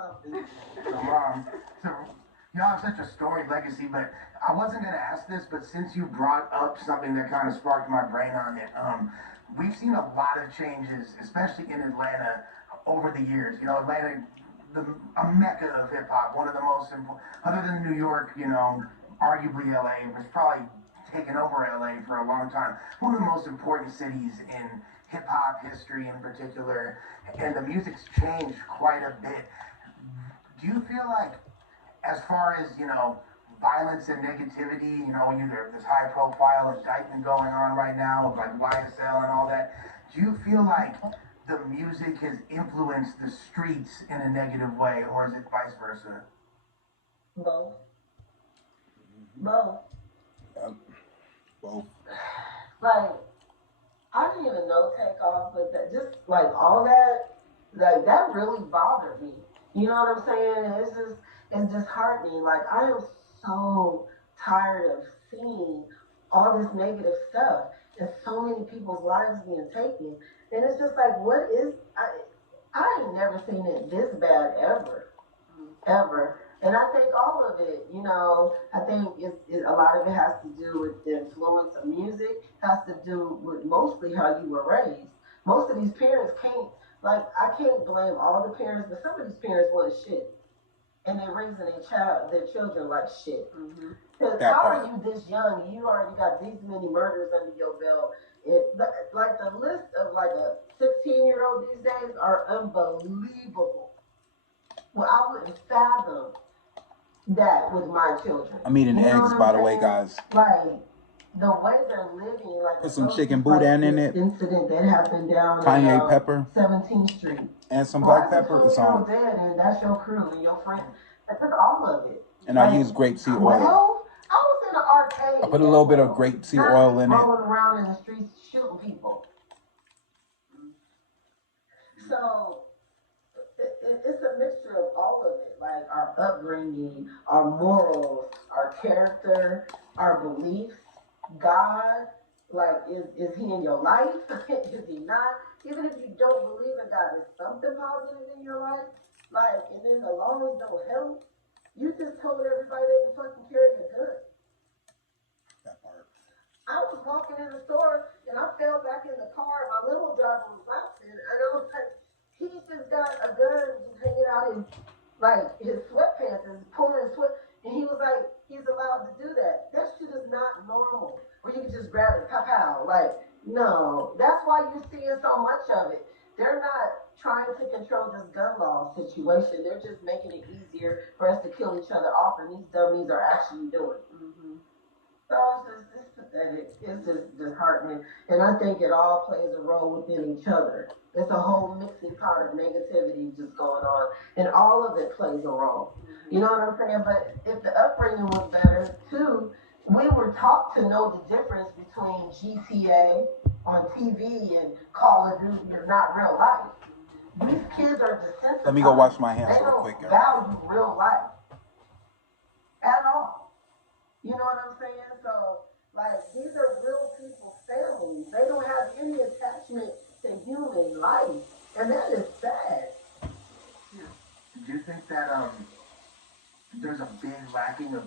So, so y'all have such a storied legacy, but I wasn't going to ask this, but since you brought up something that kind of sparked my brain on it, we've seen a lot of changes, especially in Atlanta, over the years. You know, Atlanta, a mecca of hip hop, one of the most important, other than New York, you know, arguably LA, was probably taken over LA for a long time. One of the most important cities in hip hop history in particular, and the music's changed quite a bit. Do you feel like, as far as, you know, violence and negativity, you know, there's this high profile indictment going on right now of like YSL and all that, do you feel like the music has influenced the streets in a negative way, or is it vice versa? Both. Both. Yep. Both. Like, I didn't even know Takeoff, but that, just like all that, like that really bothered me. You know what I'm saying? It's disheartening. Like, I am so tired of seeing all this negative stuff and so many people's lives being taken. And it's just like, I ain't never seen it this bad ever. Ever. And I think all of it, you know, I think a lot of it has to do with the influence of music, has to do with mostly how you were raised. Most of these parents can't, like, I can't blame all the parents, but some of these parents want shit. And they're raising their children like shit. Because how are you this young? You already got these many murders under your belt. Like the list of like a 16-year-old these days are unbelievable. Well, I wouldn't fathom that with my children. I'm eating eggs, by the way, guys. Like the way they're living, like put some chicken boudin in it. Incident that happened down Kanye pepper, 17th Street, and some black pepper. It's on. Dead, and that's your crew and your friends. I took all of it. And like, I use grapeseed oil. Well, I was in the arcade. I put a little bit of grapeseed oil in it. Rolling around in the streets shooting people. So it's a mixture of all of it, like our upbringing, our morals, our character, our beliefs, God. Like, is he in your life? Is he not? Even if you don't believe in God, is something positive in your life? Like, and then the laws don't help. You just told everybody they can fucking carry a gun. That part. I was walking in the store and I fell back in the car. My little driver was laughing, and I was like, he just got a gun just hanging out his sweatpants and pulling his sweat. And he was like, he's allowed to do that. That shit is not normal. Or you can just grab it, pow pow. Like, no. That's why you're seeing so much of it. They're not trying to control this gun law situation. They're just making it easier for us to kill each other off, and these dummies are actually doing it. So it's pathetic. It's just disheartening. And I think it all plays a role within each other. It's a whole mixing pot of negativity just going on. And all of it plays a role. You know what I'm saying? But if the upbringing was better, too, we were taught to know the difference between GTA on TV and Call of Duty or not real life. These kids are desensitized. Let me go wash my hands real quick. They don't value real life at all. You know what I'm saying? So, like, these are real people's families. They don't have any attachment to human life. And that is sad. Do you think that there's a big lacking of,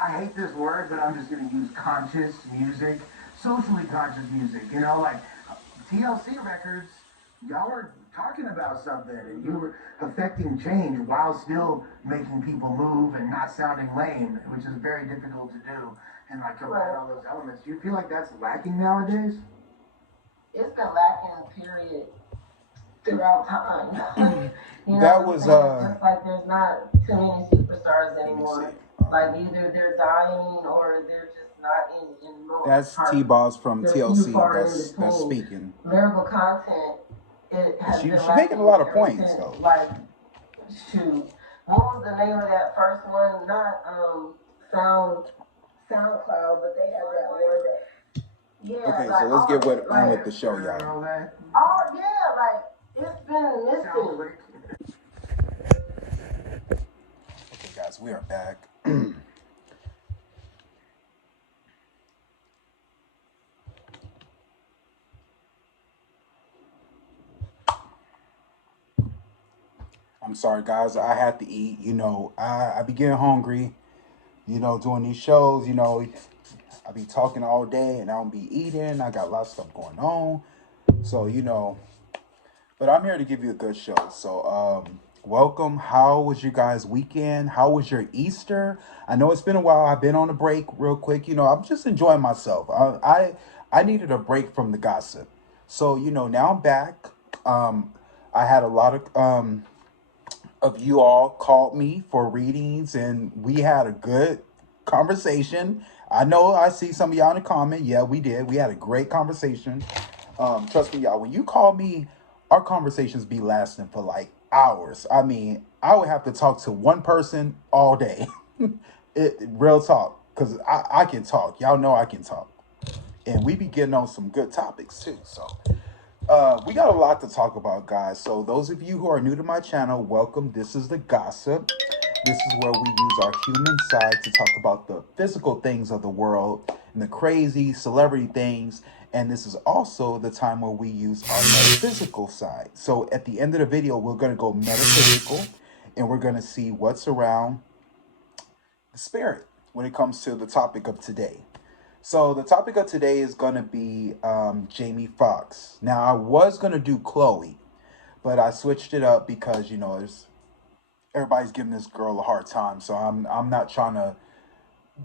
I hate this word, but I'm just going to use conscious music, socially conscious music, you know, like TLC records, y'all were talking about something and you were affecting change while still making people move and not sounding lame, which is very difficult to do, and like combine all those elements. Do you feel like that's lacking nowadays? It's been lacking, period, throughout time. You know, that was just like there's not too many superstars anymore. Like either they're dying or they're just not in more. That's T-Boss from TLC that's speaking. Lyrical content. She's making a lot of points though. Like, shoot, what was the name of that first one? Not SoundCloud, but they had that one that. Yeah. Okay, like, so let's get on with the show, y'all. Oh yeah, like it's been missing. Okay, guys, we are back. I'm I'm sorry, guys. I had to eat. I be getting hungry. Doing these shows. I be talking all day and I don't be eating. I got lots of stuff going on. So, but I'm here to give you a good show. So, welcome. How was you guys' weekend? How was your Easter? I know it's been a while. I've been on a break real quick. I'm just enjoying myself. I needed a break from the gossip. So, now I'm back. I had a lot of you all called me for readings and we had a good conversation. I know I see some of y'all in the comment. Yeah, we did. We had a great conversation. Trust me, y'all, when you call me, our conversations be lasting for like hours. I mean, I would have to talk to one person all day. Real talk. Because I can talk. Y'all know I can talk. And we be getting on some good topics too. So we got a lot to talk about, guys. So those of you who are new to my channel, welcome. This is the gossip. This is where we use our human side to talk about the physical things of the world and the crazy celebrity things. And this is also the time where we use our metaphysical side. So at the end of the video, we're going to go metaphysical and we're going to see what's around the spirit when it comes to the topic of today. So the topic of today is going to be Jamie Foxx. Now, I was going to do Chloe, but I switched it up because, everybody's giving this girl a hard time. So I'm not trying to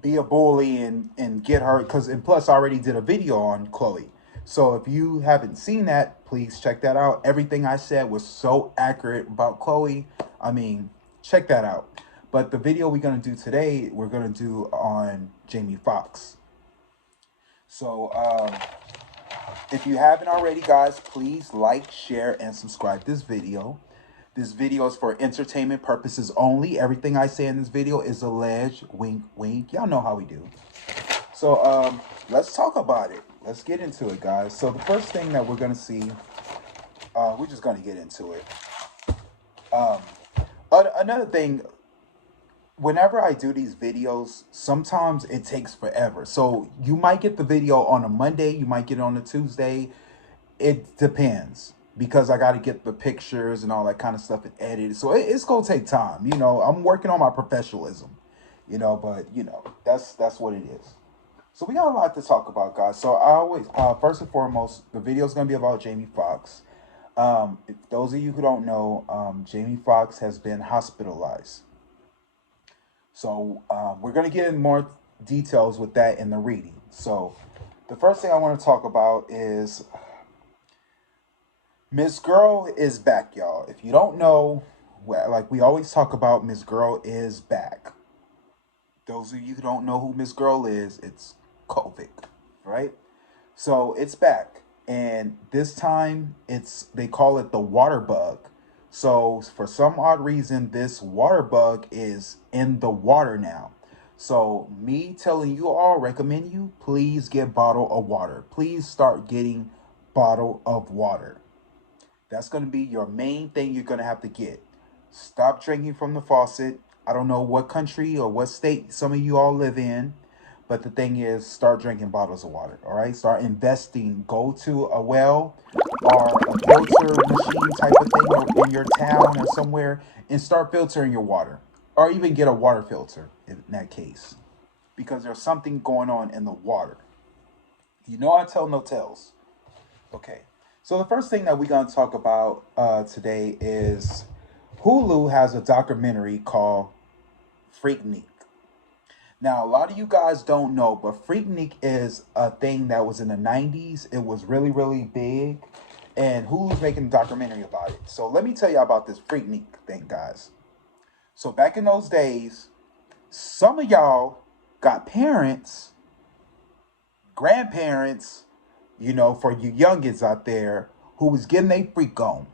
be a bully and get her. And plus, I already did a video on Chloe. So if you haven't seen that, please check that out. Everything I said was so accurate about Chloe. I mean, check that out. But the video we're going to do today, we're going to do on Jamie Foxx. So, if you haven't already, guys, please like, share, and subscribe this video. This video is for entertainment purposes only. Everything I say in this video is alleged. Wink, wink. Y'all know how we do. So, let's talk about it. Let's get into it, guys. So, the first thing that we're going to see, we're just going to get into it. Another thing, whenever I do these videos, sometimes it takes forever. So you might get the video on a Monday, you might get it on a Tuesday. It depends because I got to get the pictures and all that kind of stuff and edit. So it's going to take time. I'm working on my professionalism, but that's what it is. So we got a lot to talk about, guys. So I always, first and foremost, the video is going to be about Jamie Foxx. If those of you who don't know, Jamie Foxx has been hospitalized. So we're going to get in more details with that in the reading. So the first thing I want to talk about is Miss Girl is back, y'all. If you don't know, like we always talk about, Miss Girl is back. Those of you who don't know who Miss Girl is, it's COVID, right? So it's back. And this time they call it the water bug. So for some odd reason, this water bug is in the water now. So me telling you all, recommend you, please get bottle of water. Please start getting bottle of water. That's going to be your main thing you're going to have to get. Stop drinking from the faucet. I don't know what country or what state some of you all live in. But the thing is, start drinking bottles of water, all right? Start investing. Go to a well or a filter machine type of thing in your town or somewhere and start filtering your water. Or even get a water filter in that case. Because there's something going on in the water. I tell no tales. Okay. So the first thing that we're going to talk about today is Hulu has a documentary called Freaknik. Now, a lot of you guys don't know, but Freaknik is a thing that was in the 90s. It was really, really big. And Hulu's making a documentary about it. So let me tell you about this Freaknik thing, guys. So back in those days, some of y'all got parents, grandparents, for you youngins out there who was getting a freak on.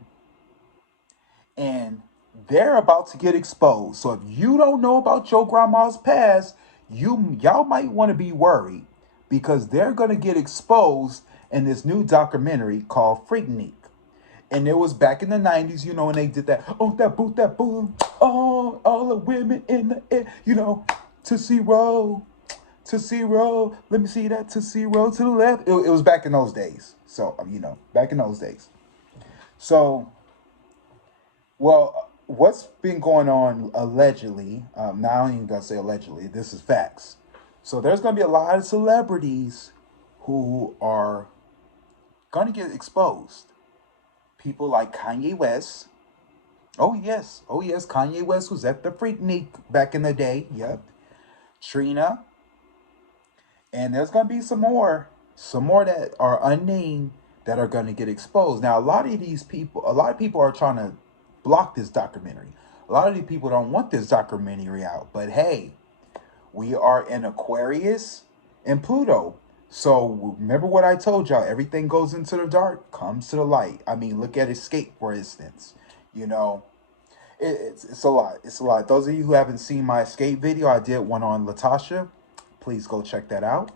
And they're about to get exposed. So if you don't know about your grandma's past, y'all might want to be worried because they're going to get exposed in this new documentary called Freaknik. And it was back in the 90s, when they did that, oh, that boom, oh, all the women in the air, Tootsie Roll, let me see that Tootsie Roll to the left. It was back in those days. So, back in those days. So, well, what's been going on allegedly, now I ain't even gonna say allegedly, this is facts. So there's gonna be a lot of celebrities who are gonna get exposed. People like Kanye West. Oh yes, Kanye West was at the Freaknik back in the day. Yep. Trina. And there's gonna be some more that are unnamed that are gonna get exposed. Now a lot of people are trying to block this documentary. A lot of these people don't want this documentary out. But hey, we are in Aquarius and Pluto. So remember what I told y'all, everything goes into the dark, comes to the light. I mean, look at Escape, for instance. You know, it's a lot. It's a lot. Those of you who haven't seen my Escape video, I did one on Latasha. Please go check that out.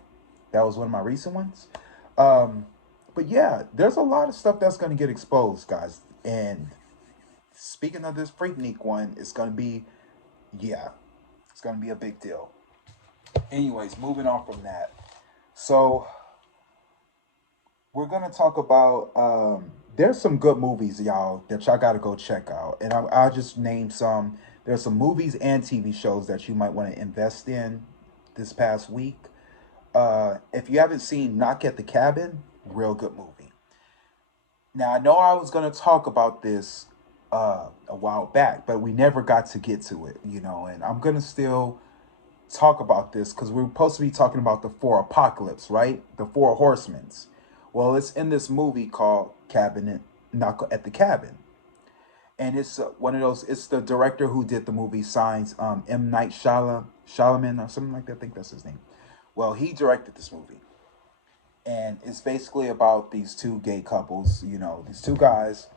That was one of my recent ones. But yeah, there's a lot of stuff that's going to get exposed, guys. And speaking of this Freaknik one, yeah, it's going to be a big deal. Anyways, moving on from that. So we're gonna talk about there's some good movies, y'all, that y'all gotta go check out. And I'll just name some. There's some movies and TV shows that you might want to invest in this past week. If you haven't seen Knock at the Cabin, real good movie. Now I know I was gonna talk about this a while back, but we never got to get to it, you know, and I'm gonna still talk about this because we're supposed to be talking about the four apocalypse, right? The four horsemen. Well, it's in this movie called Knock at the Cabin, and it's one of those. It's the director who did the movie Signs, M. Night Shyamalan or something like that. I think that's his name. Well, he directed this movie, and it's basically about these two gay couples. You know, these two guys.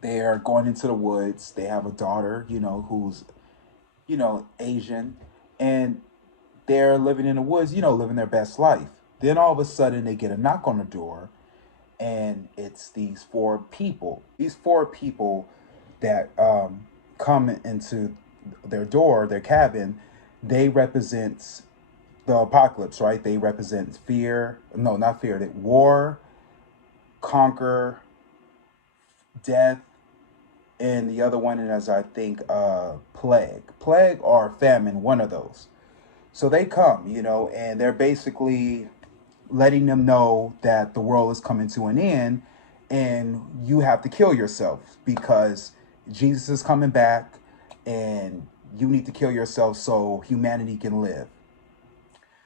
They are going into the woods. They have a daughter, you know, who's, you know, Asian, and they're living in the woods, you know, living their best life. Then all of a sudden they get a knock on the door, and it's these four people that come into their door, their cabin. They represent the apocalypse, right? They represent fear. No, not fear. That war, conquer, death, and the other one is, I think, plague or famine, one of those. So they come, you know, and they're basically letting them know that the world is coming to an end, and you have to kill yourself because Jesus is coming back, and you need to kill yourself so humanity can live.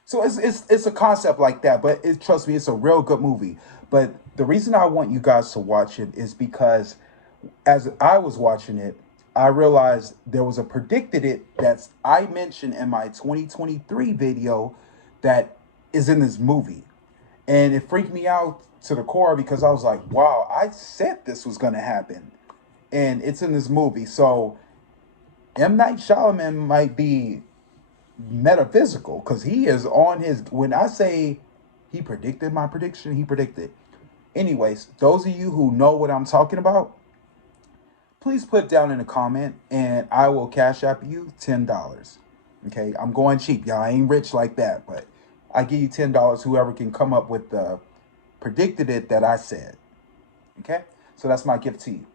So it's a concept like that, but trust me, it's a real good movie. But the reason I want you guys to watch it is because as I was watching it, I realized there was a predicted it that I mentioned in my 2023 video that is in this movie. And it freaked me out to the core because I was like, wow, I said this was going to happen. And it's in this movie. So M. Night Shyamalan might be metaphysical because he is on his, when I say he predicted my prediction, he predicted. Anyways, those of you who know what I'm talking about, please put down in a comment and I will cash app you $10. Okay, I'm going cheap, y'all. I ain't rich like that, but I give you $10. Whoever can come up with the predicted it that I said. Okay, so that's my gift to you.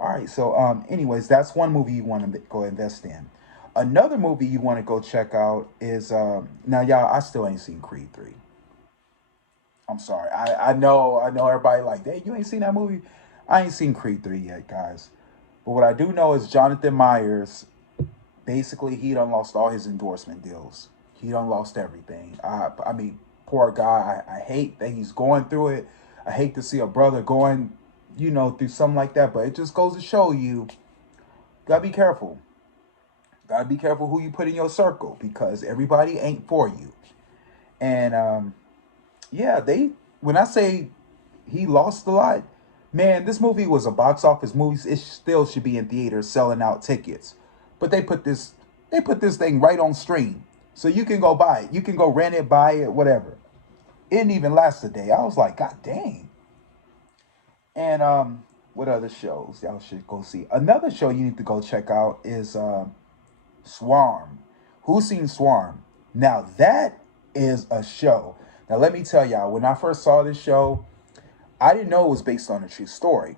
All right, so anyways, that's one movie you want to go invest in. Another movie you want to go check out is now, y'all. I still ain't seen Creed 3. I'm sorry. I know everybody like, hey, you ain't seen that movie. I ain't seen Creed 3 yet, guys. But what I do know is Jonathan Myers, basically, he done lost all his endorsement deals. He done lost everything. I mean, poor guy. I hate that he's going through it. I hate to see a brother going, you know, through something like that. But it just goes to show you, gotta be careful. Gotta be careful who you put in your circle because everybody ain't for you. And yeah, when I say he lost a lot, man, this movie was a box office movie. It still should be in theaters selling out tickets. But they put this thing right on stream. So you can go buy it. You can go rent it, buy it, whatever. It didn't even last a day. I was like, God dang. And what other shows y'all should go see? Another show you need to go check out is Swarm. Who's seen Swarm? Now that is a show. Now let me tell y'all, when I first saw this show, I didn't know it was based on a true story.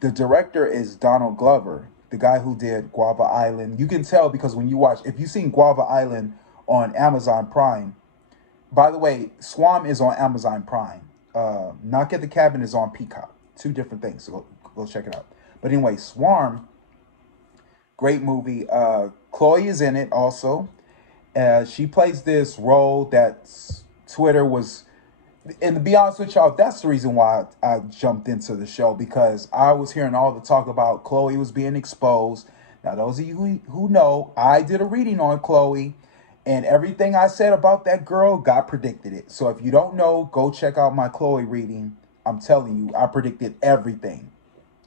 The director is Donald Glover. the guy who did Guava Island. You can tell because when you watch, if you've seen Guava Island on Amazon Prime, by the way, Swam is on Amazon Prime. Knock at the Cabin is on Peacock. Two different things. So go check it out. But anyway, Swarm, great movie. Chloe is in it also. She plays this role that Twitter was. And to be honest with y'all, that's the reason why I jumped into the show, because I was hearing all the talk about Chloe was being exposed. Now, those of you who know, I did a reading on Chloe, and everything I said about that girl, God predicted it. So if you don't know, go check out my Chloe reading. I'm telling you, I predicted everything.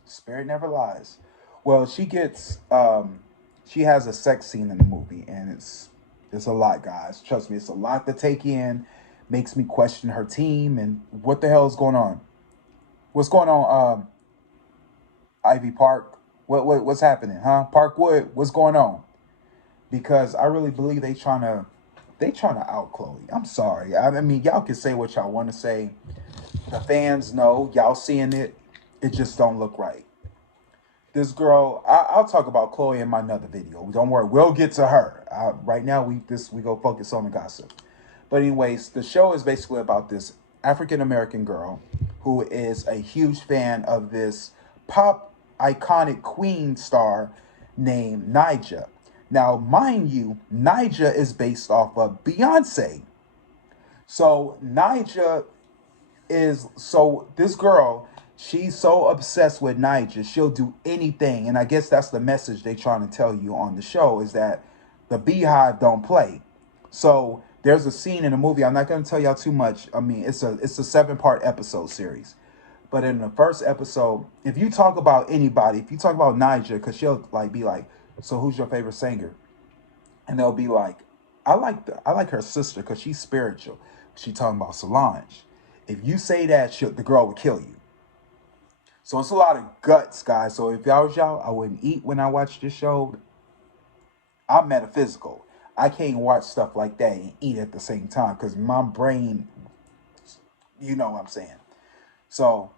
Spirit never lies. Well, she has a sex scene in the movie, and it's a lot, guys. Trust me, it's a lot to take in. Makes me question her team and what the hell is going on. What's going on, Ivy Park? What's happening, huh? Parkwood, what's going on? Because I really believe they trying to out Chloe. I'm sorry. I mean, y'all can say what y'all want to say. The fans know, y'all seeing it. It just don't look right. This girl, I'll talk about Chloe in my another video. Don't worry, we'll get to her. Right now, we go focus on the gossip. But anyways, the show is basically about this African-American girl who is a huge fan of this pop iconic queen star named Nyjah. Now, mind you, Nyjah is based off of Beyonce. So this girl, she's so obsessed with Nyjah, she'll do anything. And I guess that's the message they're trying to tell you on the show, is that the Beehive don't play. So there's a scene in the movie. I'm not going to tell y'all too much. I mean, it's a 7-part episode series. But in the first episode, if you talk about anybody, if you talk about Nyjah, because she'll be like, so who's your favorite singer? And they'll be like, I like her sister because she's spiritual. She talking about Solange. If you say that, the girl will kill you. So it's a lot of guts, guys. So if y'all was y'all, I wouldn't eat when I watch this show. I'm metaphysical. I can't watch stuff like that and eat at the same time because my brain, you know what I'm saying. So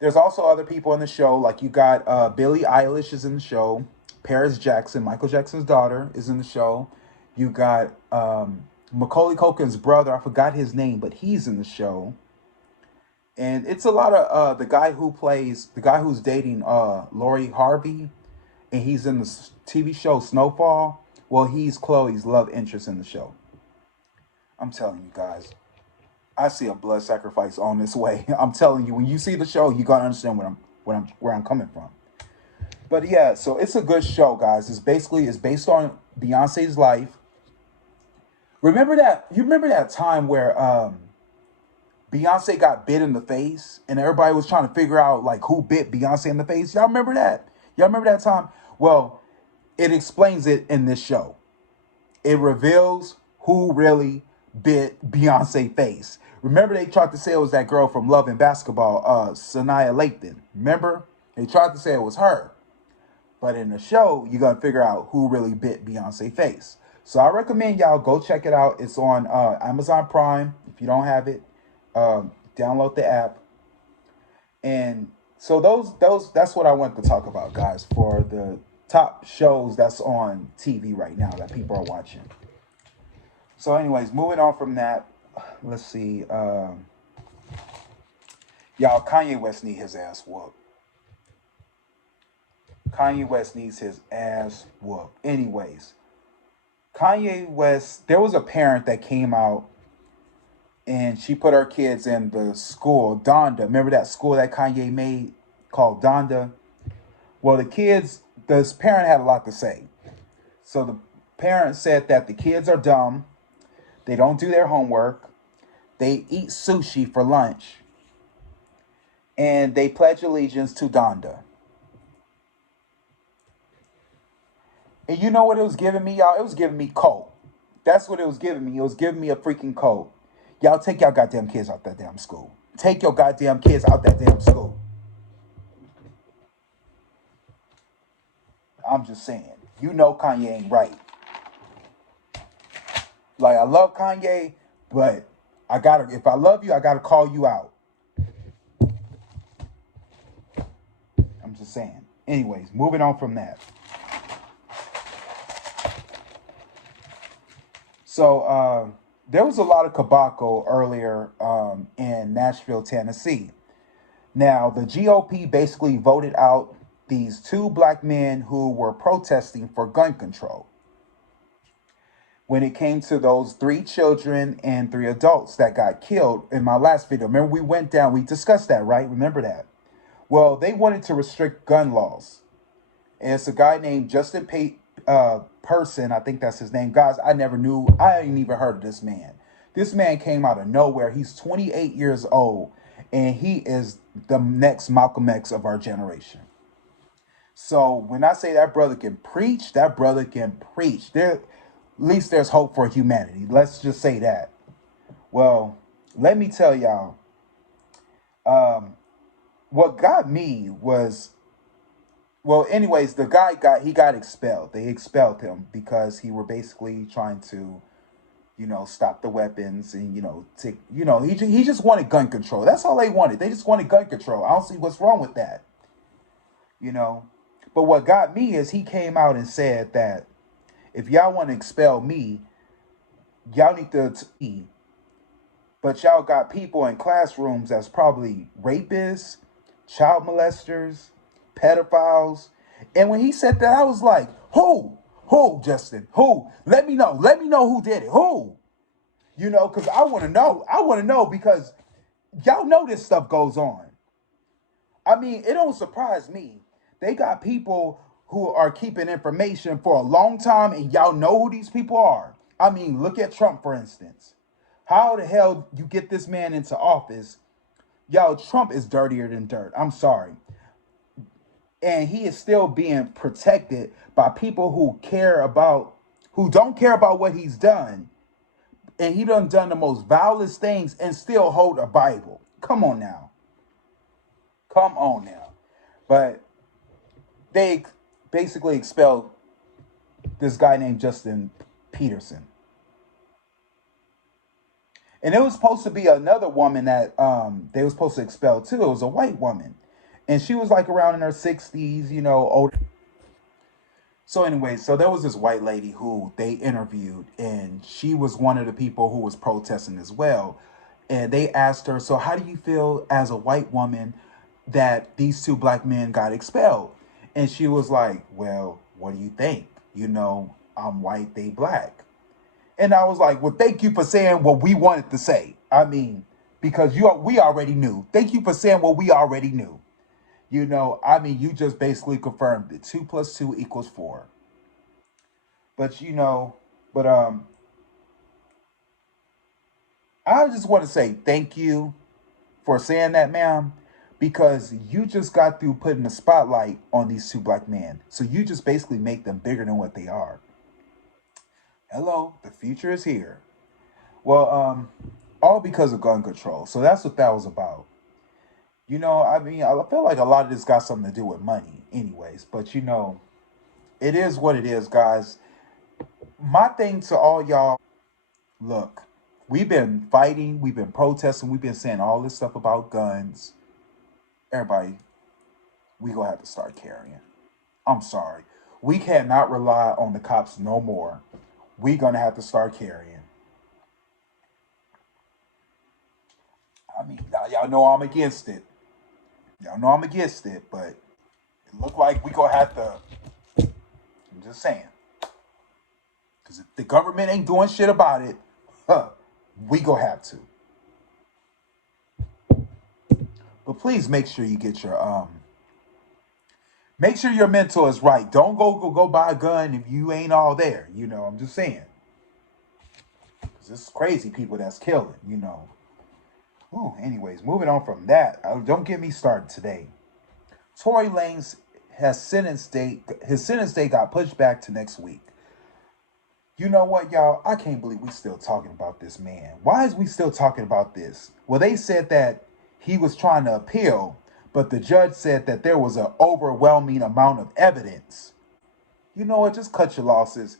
there's also other people in the show. Like you got Billie Eilish is in the show. Paris Jackson, Michael Jackson's daughter, is in the show. You got Macaulay Culkin's brother. I forgot his name, but he's in the show. And it's a lot of the guy who's dating Lori Harvey, and he's in the TV show Snowfall. Well, he's Chloe's love interest in the show. I'm telling you guys, I see a blood sacrifice on this way. I'm telling you, when you see the show, you gotta understand where I'm coming from. But yeah, so it's a good show, guys. It's based on Beyonce's life. Remember that time where Beyonce got bit in the face and everybody was trying to figure out like who bit Beyonce in the face? Y'all remember that? Y'all remember that time? Well, it explains it in this show. It reveals who really bit Beyonce face. Remember they tried to say it was that girl from Love and Basketball, Sanaya Lathan. Remember? They tried to say it was her. But in the show, you're going to figure out who really bit Beyonce face. So I recommend y'all go check it out. It's on Amazon Prime. If you don't have it, download the app. And so that's what I wanted to talk about, guys, for the top shows that's on TV right now that people are watching. So anyways, moving on from that, let's see. Y'all, Kanye West needs his ass whooped. Kanye West needs his ass whooped. Anyways, Kanye West, there was a parent that came out and she put her kids in the school, Donda. Remember that school that Kanye made called Donda? Well, this parent had a lot to say. So the parent said that the kids are dumb. They don't do their homework. They eat sushi for lunch. And they pledge allegiance to Donda. And you know what it was giving me, y'all? It was giving me cold. That's what it was giving me. It was giving me a freaking cold. Y'all take y'all goddamn kids out that damn school. Take your goddamn kids out that damn school. I'm just saying. You know Kanye ain't right. Like, I love Kanye, but if I love you, I gotta call you out. I'm just saying. Anyways, moving on from that. So there was a lot of tobacco earlier in Nashville, Tennessee. Now, the GOP basically voted out these two black men who were protesting for gun control. When it came to those three children and three adults that got killed in my last video, remember we went down, we discussed that, right? Remember that? Well, they wanted to restrict gun laws. And it's a guy named Person, I think that's his name. Guys, I ain't even heard of this man. This man came out of nowhere. He's 28 years old, and he is the next Malcolm X of our generation. So when I say that brother can preach, that brother can preach. At least there's hope for humanity. Let's just say that. Well, let me tell y'all, what got me was, well, anyways, the guy got expelled. They expelled him because he were basically trying to, stop the weapons and, he just wanted gun control. That's all they wanted. They just wanted gun control. I don't see what's wrong with that, But what got me is he came out and said that if y'all want to expel me, y'all need to, but y'all got people in classrooms that's probably rapists, child molesters, pedophiles. And when he said that, I was like, who, Justin, who? Let me know who did it. Who? Because I want to know because y'all know this stuff goes on. I mean, it don't surprise me. They got people who are keeping information for a long time, and y'all know who these people are. I mean, look at Trump, for instance. How the hell you get this man into office? Y'all, Trump is dirtier than dirt. I'm sorry. And he is still being protected by people who don't care about what he's done. And he done the most vilest things and still hold a Bible. Come on now. But they basically expelled this guy named Justin Peterson. And it was supposed to be another woman that they were supposed to expel too. It was a white woman. And she was like around in her 60s, older. So anyway, so there was this white lady who they interviewed, and she was one of the people who was protesting as well. And they asked her, so how do you feel as a white woman that these two black men got expelled? And she was like, well, what do you think? I'm white, they black. And I was like, well, thank you for saying what we wanted to say. I mean, because we already knew. Thank you for saying what we already knew. You just basically confirmed that 2 + 2 = 4. But, I just want to say thank you for saying that, ma'am, because you just got through putting the spotlight on these two black men. So you just basically make them bigger than what they are. Hello, the future is here. Well, all because of gun control. So that's what that was about. I feel like a lot of this got something to do with money anyways. But, it is what it is, guys. My thing to all y'all, look, we've been fighting, we've been protesting, we've been saying all this stuff about guns. Everybody, we gonna have to start carrying. I'm sorry. We cannot rely on the cops no more. We gonna have to start carrying. I mean, y'all know I'm against it. But it look like we gonna have to. I'm just saying. Because if the government ain't doing shit about it, we gonna have to. But please make sure you get your make sure your mentor is right. Don't go buy a gun if you ain't all there. I'm just saying. Because it's crazy people that's killing. Oh, anyways, moving on from that. Don't get me started today. Tory Lanez his sentence date got pushed back to next week. You know what, y'all? I can't believe we still talking about this man. Why is we still talking about this? Well, they said that he was trying to appeal, but the judge said that there was an overwhelming amount of evidence. You know what? Just cut your losses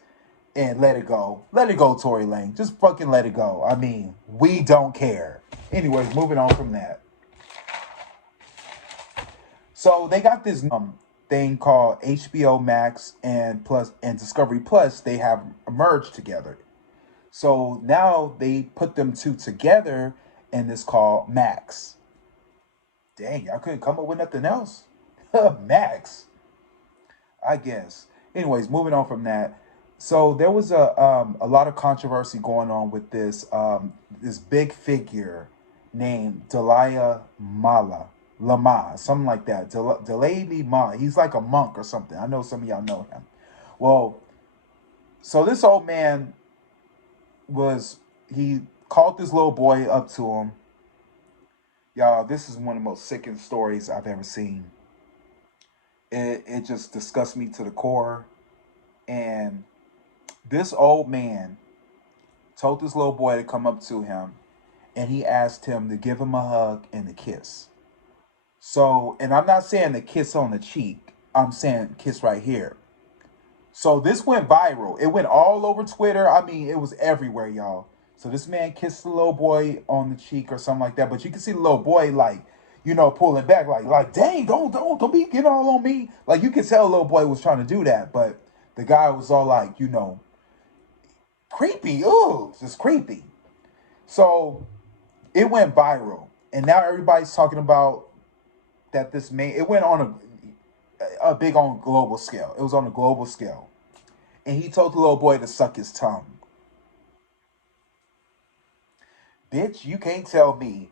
and let it go. Let it go, Tory Lanez. Just fucking let it go. I mean, we don't care. Anyways, moving on from that. So they got this thing called HBO Max and Discovery Plus, they have merged together. So now they put them two together and it's called Max. Dang, y'all couldn't come up with nothing else. Max, I guess. Anyways, moving on from that. So there was a lot of controversy going on with this big figure named Dalai Lama, something like that. Dalai Lama. He's like a monk or something. I know some of y'all know him. Well, so this old man he called this little boy up to him. Y'all, this is one of the most sickening stories I've ever seen. It just disgusts me to the core. And this old man told this little boy to come up to him, and he asked him to give him a hug and a kiss. So, and I'm not saying the kiss on the cheek. I'm saying kiss right here. So this went viral. It went all over Twitter. I mean, it was everywhere, y'all. So this man kissed the little boy on the cheek or something like that. But you can see the little boy, like, pulling back, like, dang, don't be getting all on me. Like, you can tell the little boy was trying to do that, but the guy was all like, creepy. Ooh, just creepy. So it went viral, and now everybody's talking about that this man. It went on a big on global scale. It was on a global scale, and he told the little boy to suck his tongue. Bitch, you can't tell me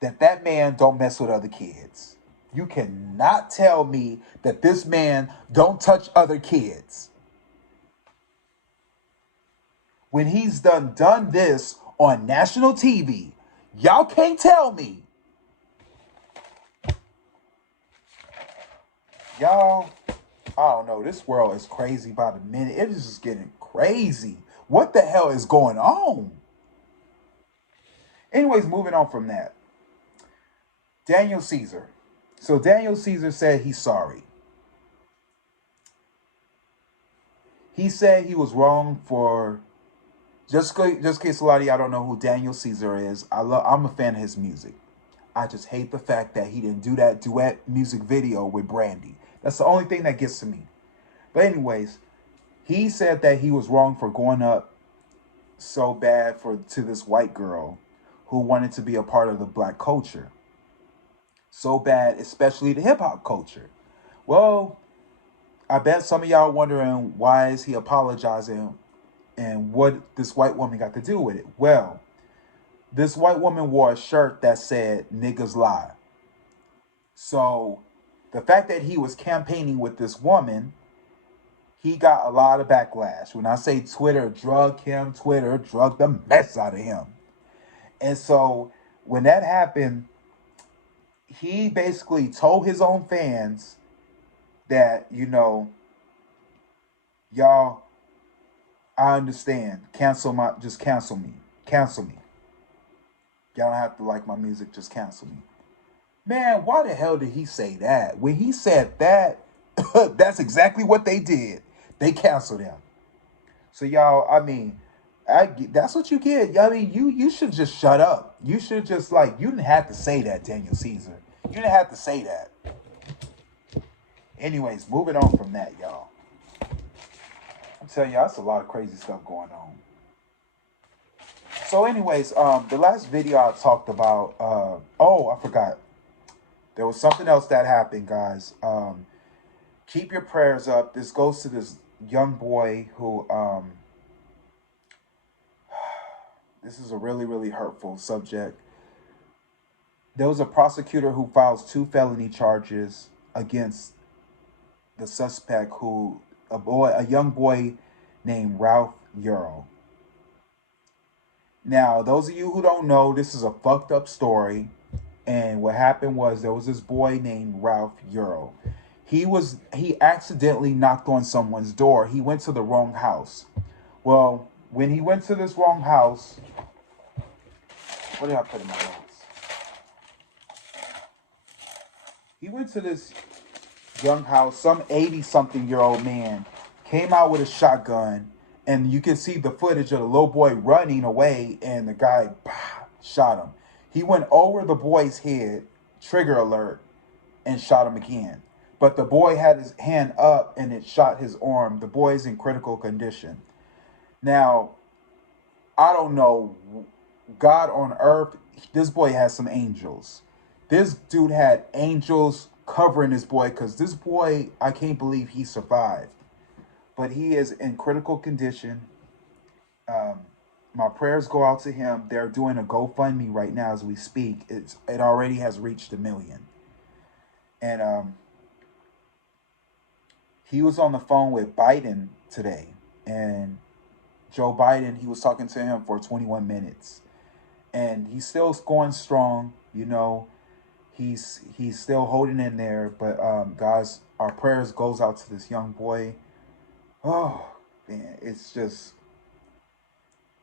that man don't mess with other kids. You cannot tell me that this man don't touch other kids. When he's done this on national TV, y'all can't tell me. Y'all, I don't know. This world is crazy by the minute. It is just getting crazy. What the hell is going on? Anyways, moving on from that. Daniel Caesar. So Daniel Caesar said he's sorry. He said he was wrong for... Just in case a lot of y'all don't know who Daniel Caesar is, I'm a fan of his music. I just hate the fact that he didn't do that duet music video with Brandy. That's the only thing that gets to me. But anyways, he said that he was wrong for going up so bad to this white girl who wanted to be a part of the black culture. So bad, especially the hip-hop culture. Well, I bet some of y'all wondering, why is he apologizing and what this white woman got to do with it? Well, this white woman wore a shirt that said, "Niggas lie." So the fact that he was campaigning with this woman, he got a lot of backlash. When I say Twitter drugged him, Twitter drugged the mess out of him. And so when that happened, he basically told his own fans that, y'all, I understand. Just cancel me. Cancel me. Y'all don't have to like my music, just cancel me. Man, why the hell did he say that? When he said that, that's exactly what they did. They canceled him. So y'all, I mean, that's what you get. I mean, you should just shut up. You should just you didn't have to say that, Daniel Caesar. You didn't have to say that. Anyways, moving on from that, y'all. I'm telling y'all, that's a lot of crazy stuff going on. So anyways, the last video I talked about, I forgot. There was something else that happened, guys. Keep your prayers up. This goes to this young boy who, this is a really, really hurtful subject. There was a prosecutor who files 2 felony charges against the suspect a young boy named Ralph Yarl. Now, those of you who don't know, this is a fucked up story. And what happened was there was this boy named Ralph Yarl. He accidentally knocked on someone's door. He went to the wrong house. Well, when he went to this wrong house, what did I put in my notes? He went to this young house. Some 80-something-year-old man came out with a shotgun, and you can see the footage of the little boy running away, and the guy shot him. He went over the boy's head, trigger alert, and shot him again. But the boy had his hand up and it shot his arm. The boy is in critical condition. Now, I don't know. God on earth, this boy has some angels. This dude had angels covering this boy because this boy, I can't believe he survived. But he is in critical condition. Um, my prayers go out to him. They're doing a GoFundMe right now as we speak. It already has reached 1 million. And he was on the phone with Biden today, and Joe Biden, he was talking to him for 21 minutes, and he's still going strong. You know, he's still holding in there. But guys, our prayers goes out to this young boy. Oh man, it's just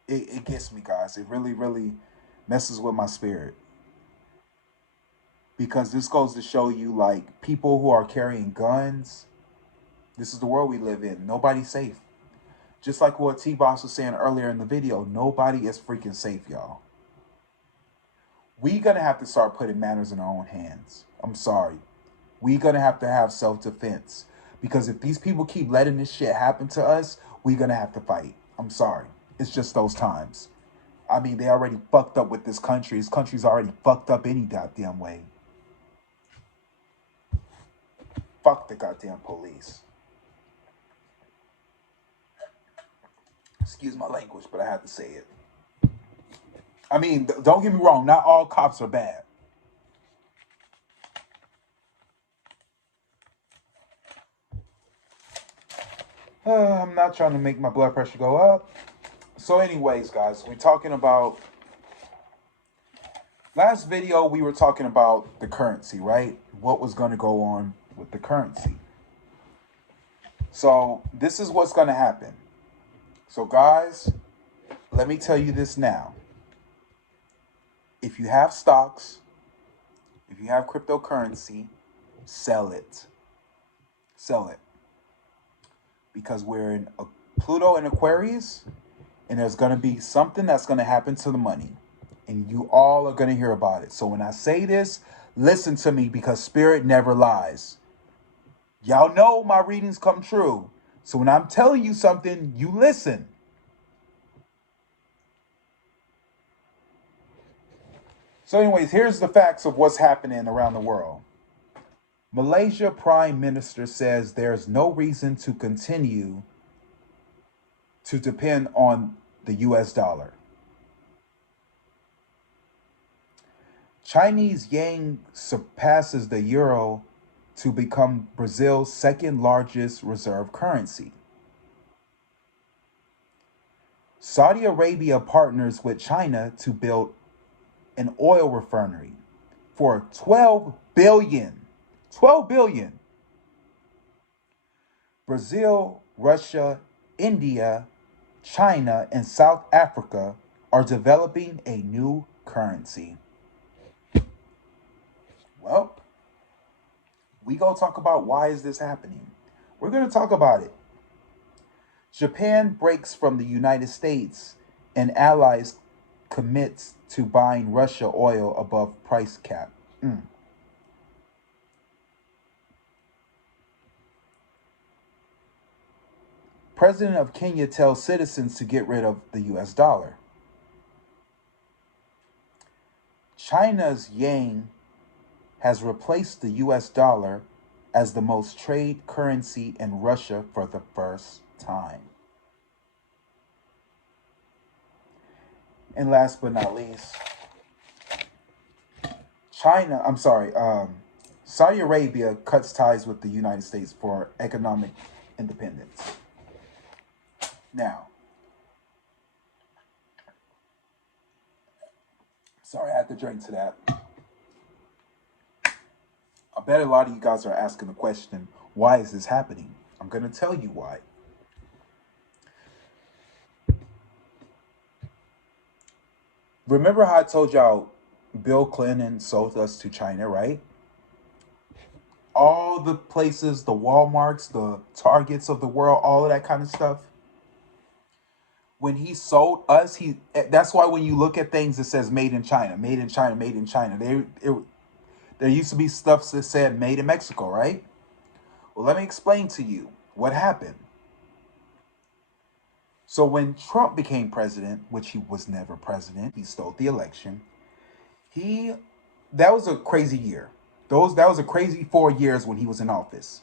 it gets me, guys. It really, really messes with my spirit. Because this goes to show you, like, people who are carrying guns, this is the world we live in. Nobody's safe. Just like what T-Boss was saying earlier in the video, nobody is freaking safe, y'all. We gonna have to start putting matters in our own hands. I'm sorry. We gonna have to have self-defense. Because if these people keep letting this shit happen to us, we gonna have to fight. I'm sorry. It's just those times. I mean, they already fucked up with this country. This country's already fucked up any goddamn way. Fuck the goddamn police. Excuse my language, but I had to say it. I mean, don't get me wrong. Not all cops are bad. I'm not trying to make my blood pressure go up. So anyways, guys, we're talking about... Last video, we were talking about the currency, right? What was going to go on with the currency. So this is what's going to happen. So guys, let me tell you this now. If you have stocks, if you have cryptocurrency, sell it. Sell it. Because we're in Pluto and Aquarius, and there's going to be something that's going to happen to the money. And you all are going to hear about it. So when I say this, listen to me, because spirit never lies. Y'all know my readings come true. So when I'm telling you something, you listen. So anyways, here's the facts of what's happening around the world. Malaysia Prime Minister says there's no reason to continue to depend on the US dollar. Chinese yuan surpasses the euro to become Brazil's second largest reserve currency. Saudi Arabia partners with China to build an oil refinery for $12 billion. $12 billion. Brazil, Russia, India, China, and South Africa are developing a new currency. Well, we go talk about why is this happening. We're going to talk about it. Japan breaks from the United States and allies commits to buying Russia oil above price cap. President of Kenya tells citizens to get rid of the US dollar. China's yuan has replaced the US dollar as the most traded currency in Russia for the first time. And last but not least, Saudi Arabia cuts ties with the United States for economic independence. Now, sorry, I had to drink to that. I bet a lot of you guys are asking the question, why is this happening? I'm going to tell you why. Remember how I told y'all Bill Clinton sold us to China, right? All the places, the Walmarts, the Targets of the world, all of that kind of stuff. When he sold us, that's why when you look at things, it says made in China, made in China, made in China. There used to be stuff that said made in Mexico, right? Well, let me explain to you what happened. So when Trump became president, which he was never president, he stole the election. He That was a crazy year. That was a crazy 4 years when he was in office.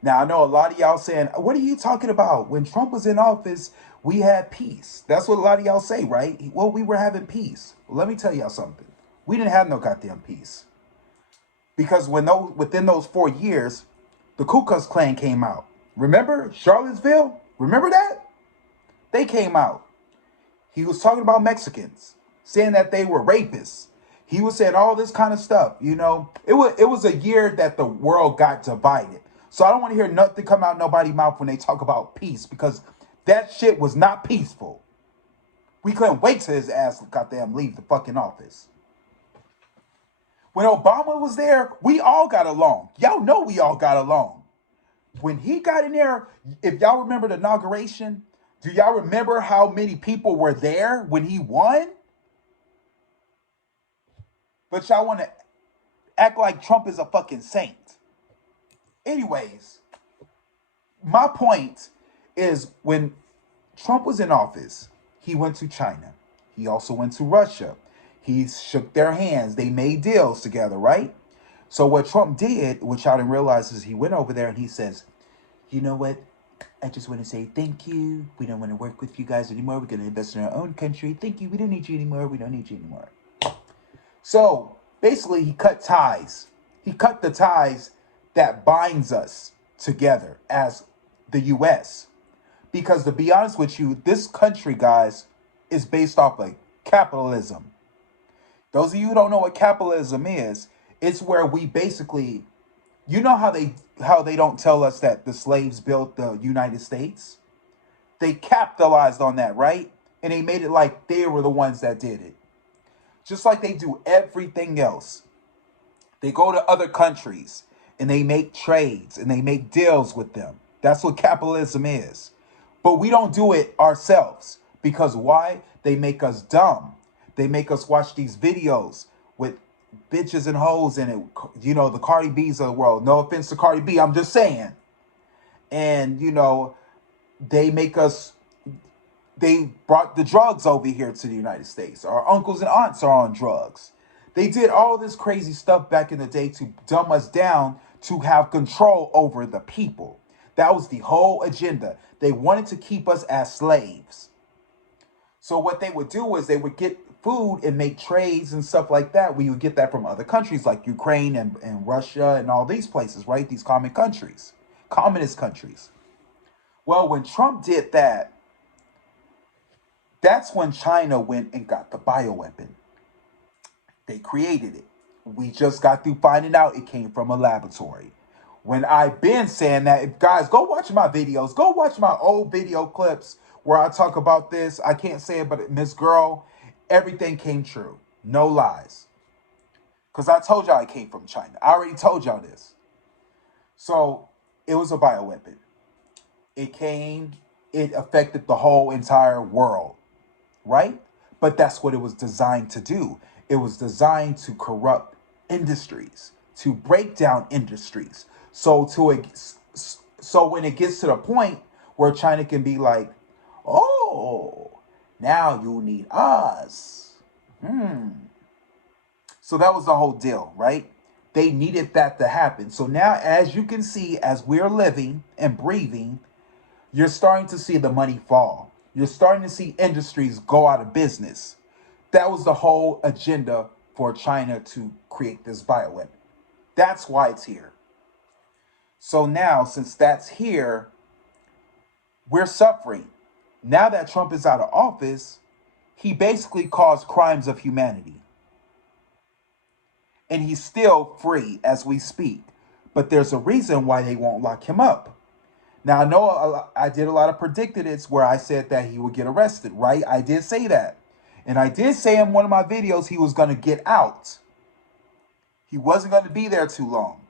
Now I know a lot of y'all saying, "What are you talking about? When Trump was in office, we had peace." That's what a lot of y'all say, right? Well, we were having peace. Well, let me tell y'all something. We didn't have no goddamn peace because within those 4 years, the Ku Klux Klan came out. Remember Charlottesville? Remember that? They came out. He was talking about Mexicans, saying that they were rapists. He was saying all this kind of stuff. It was a year that the world got divided. So I don't want to hear nothing come out nobody's mouth when they talk about peace because that shit was not peaceful. We couldn't wait till his ass goddamn leave the fucking office. When Obama was there, we all got along. Y'all know we all got along. When he got in there, if y'all remember the inauguration, do y'all remember how many people were there when he won? But y'all want to act like Trump is a fucking saint. Anyways, my point is when Trump was in office, he went to China. He also went to Russia. He shook their hands. They made deals together, right? So what Trump did, which I didn't realize, is he went over there and he says, "You know what? I just want to say thank you. We don't want to work with you guys anymore. We're going to invest in our own country. Thank you. We don't need you anymore. We don't need you anymore." So basically, he cut ties. He cut the ties that binds us together as the U.S. Because to be honest with you, this country, guys, is based off of capitalism. Those of you who don't know what capitalism is, it's where we basically, you know how they don't tell us that the slaves built the United States? They capitalized on that, right? And they made it like they were the ones that did it. Just like they do everything else. They go to other countries and they make trades and they make deals with them. That's what capitalism is. But we don't do it ourselves. Because why? They make us dumb. They make us watch these videos with bitches and hoes in it. The Cardi B's of the world. No offense to Cardi B, I'm just saying. And, they make us, they brought the drugs over here to the United States. Our uncles and aunts are on drugs. They did all this crazy stuff back in the day to dumb us down to have control over the people. That was the whole agenda. They wanted to keep us as slaves. So what they would do is they would get food and make trades and stuff like that. We would get that from other countries like Ukraine and Russia and all these places, right? These communist countries. Well, when Trump did that, that's when China went and got the bioweapon. They created it. We just got through finding out it came from a laboratory. When I've been saying that, if guys, go watch my videos. Go watch my old video clips where I talk about this. I can't say it, but Miss Girl, everything came true. No lies. Because I told y'all it came from China. I already told y'all this. So it was a bioweapon. It affected the whole entire world, right? But that's what it was designed to do. It was designed to corrupt industries, to break down industries. So when it gets to the point where China can be like, "Oh, now you need us." So that was the whole deal, right? They needed that to happen. So now, as you can see, as we're living and breathing, you're starting to see the money fall. You're starting to see industries go out of business. That was the whole agenda for China to create this bioweapon. That's why it's here. So now, since that's here, we're suffering. Now that Trump is out of office, he basically caused crimes of humanity. And he's still free as we speak. But there's a reason why they won't lock him up. Now, I know I did a lot of predicteds where I said that he would get arrested, right? I did say that. And I did say in one of my videos he was going to get out. He wasn't going to be there too long.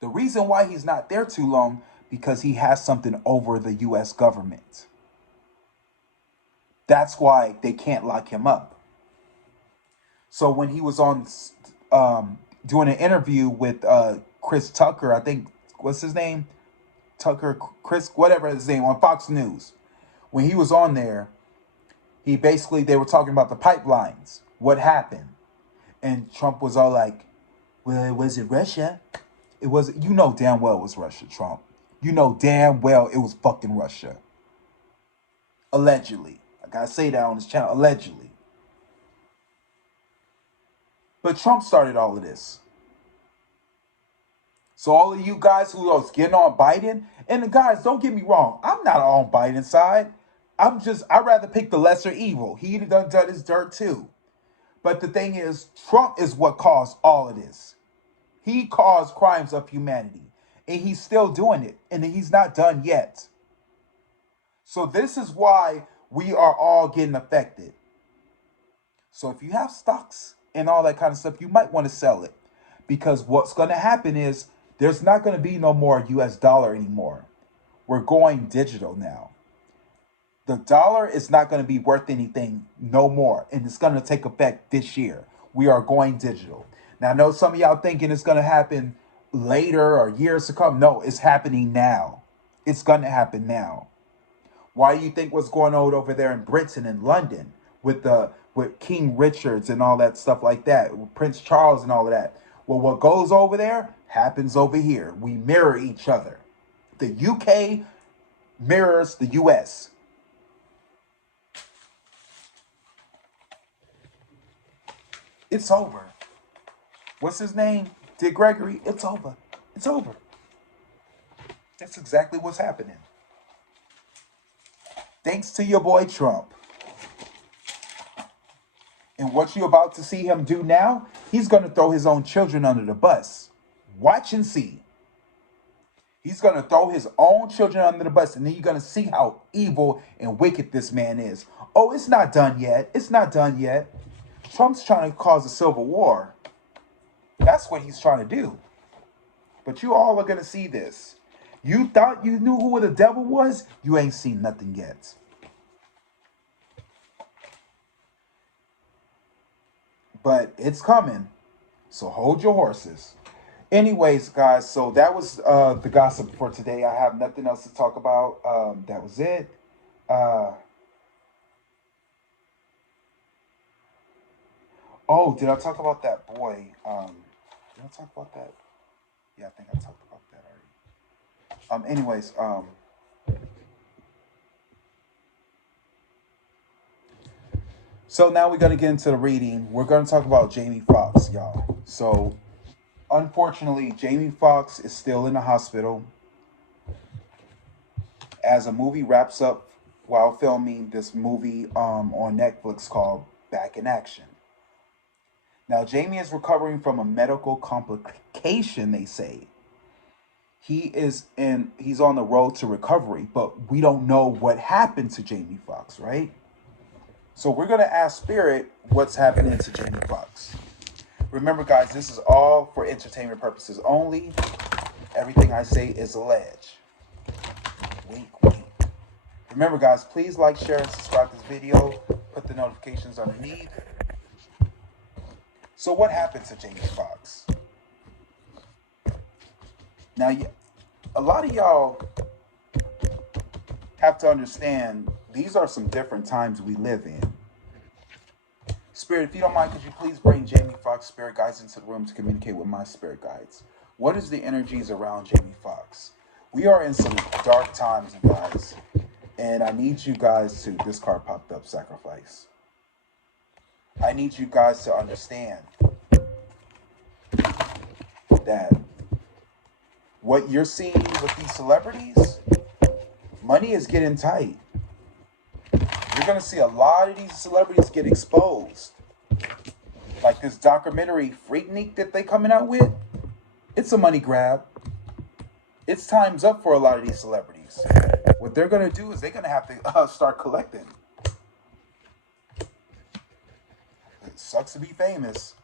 The reason why he's not there too long, because he has something over the U.S. government. That's why they can't lock him up. So when he was on doing an interview with Chris Tucker, I think what's his name? Tucker, Chris, whatever his name, on Fox News. When he was on there, they were talking about the pipelines. What happened? And Trump was all like, well, was it Russia? It was, you know damn well it was Russia, Trump. You know damn well it was fucking Russia. Allegedly. I gotta say that on his channel, allegedly. But Trump started all of this. So all of you guys who are getting on Biden, and the guys, don't get me wrong, I'm not on Biden's side. I'd rather pick the lesser evil. He done his dirt too. But the thing is, Trump is what caused all of this. He caused crimes of humanity. And he's still doing it. And he's not done yet. So this is why we are all getting affected. So if you have stocks and all that kind of stuff, you might want to sell it. Because what's going to happen is there's not going to be no more US dollar anymore. We're going digital now. The dollar is not going to be worth anything no more. And it's going to take effect this year. We are going digital. Now, I know some of y'all thinking it's going to happen later or years to come. No, it's happening now. It's going to happen now. Why do you think what's going on over there in Britain and London with King Richards and all that stuff like that, with Prince Charles and all of that? Well, what goes over there happens over here. We mirror each other. The UK mirrors the US. It's over. What's his name? Dick Gregory. It's over. It's over. That's exactly what's happening. Thanks to your boy Trump. And what you're about to see him do now, he's going to throw his own children under the bus. Watch and see. He's going to throw his own children under the bus, and then you're going to see how evil and wicked this man is. Oh, it's not done yet. It's not done yet. Trump's trying to cause a civil war. That's what he's trying to do. But you all are going to see this. You thought you knew who the devil was? You ain't seen nothing yet. But it's coming. So hold your horses. Anyways, guys, so that was the gossip for today. I have nothing else to talk about. That was it. Oh, did I talk about that boy? Did I talk about that? Yeah, I think I talked about that already. Anyways, so now we're going to get into the reading. We're going to talk about Jamie Foxx, y'all. So, unfortunately, Jamie Foxx is still in the hospital as a movie wraps up while filming this movie on Netflix called Back in Action. Now, Jamie is recovering from a medical complication, they say. He's on the road to recovery, but we don't know what happened to Jamie Foxx, right? So we're going to ask Spirit what's happening to Jamie Foxx. Remember, guys, this is all for entertainment purposes only. Everything I say is alleged. Wink, wink. Remember, guys, please like, share, and subscribe to this video. Put the notifications underneath. So what happened to Jamie Foxx? Now, a lot of y'all have to understand these are some different times we live in. Spirit, if you don't mind, could you please bring Jamie Foxx spirit guides into the room to communicate with my spirit guides? What is the energies around Jamie Foxx? We are in some dark times, you guys. And I need you guys to, this card popped up, sacrifice. I need you guys to understand that what you're seeing with these celebrities, money is getting tight. You're going to see a lot of these celebrities get exposed. Like this documentary Freaknik that they coming out with. It's a money grab. It's time's up for a lot of these celebrities. What they're going to do is they're going to have to start collecting. It sucks to be famous.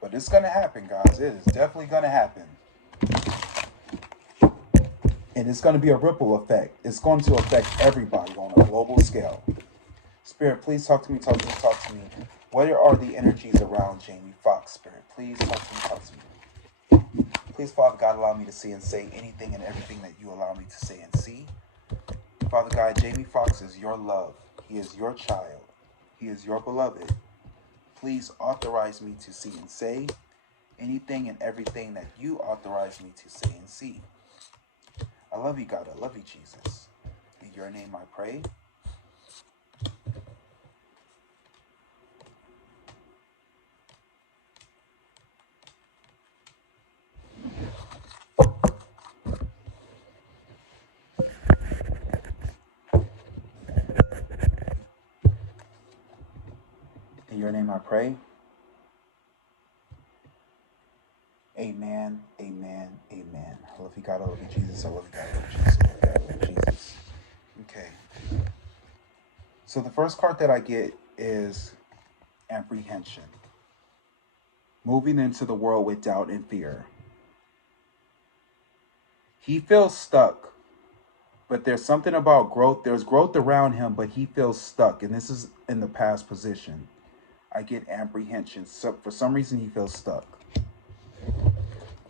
But it's going to happen, guys. It is definitely going to happen. And it's going to be a ripple effect. It's going to affect everybody on a global scale. Spirit, please talk to me, talk to me, talk to me. What are the energies around Jamie Foxx, Spirit? Please talk to me, talk to me. Please, Father God, allow me to see and say anything and everything that you allow me to say and see. Father God, Jamie Foxx is your love. He is your child. He is your beloved. Please authorize me to see and say anything and everything that you authorize me to say and see. I love you, God. I love you, Jesus. In your name I pray. In your name I pray. Amen, amen, amen. I love you, God. I love you, Jesus. I love you, God. I love you, Jesus. I love you, God. I love you, Jesus. Okay. So the first card that I get is apprehension. Moving into the world with doubt and fear. He feels stuck, but there's something about growth. There's growth around him, but he feels stuck. And this is in the past position. I get apprehension. So for some reason, he feels stuck.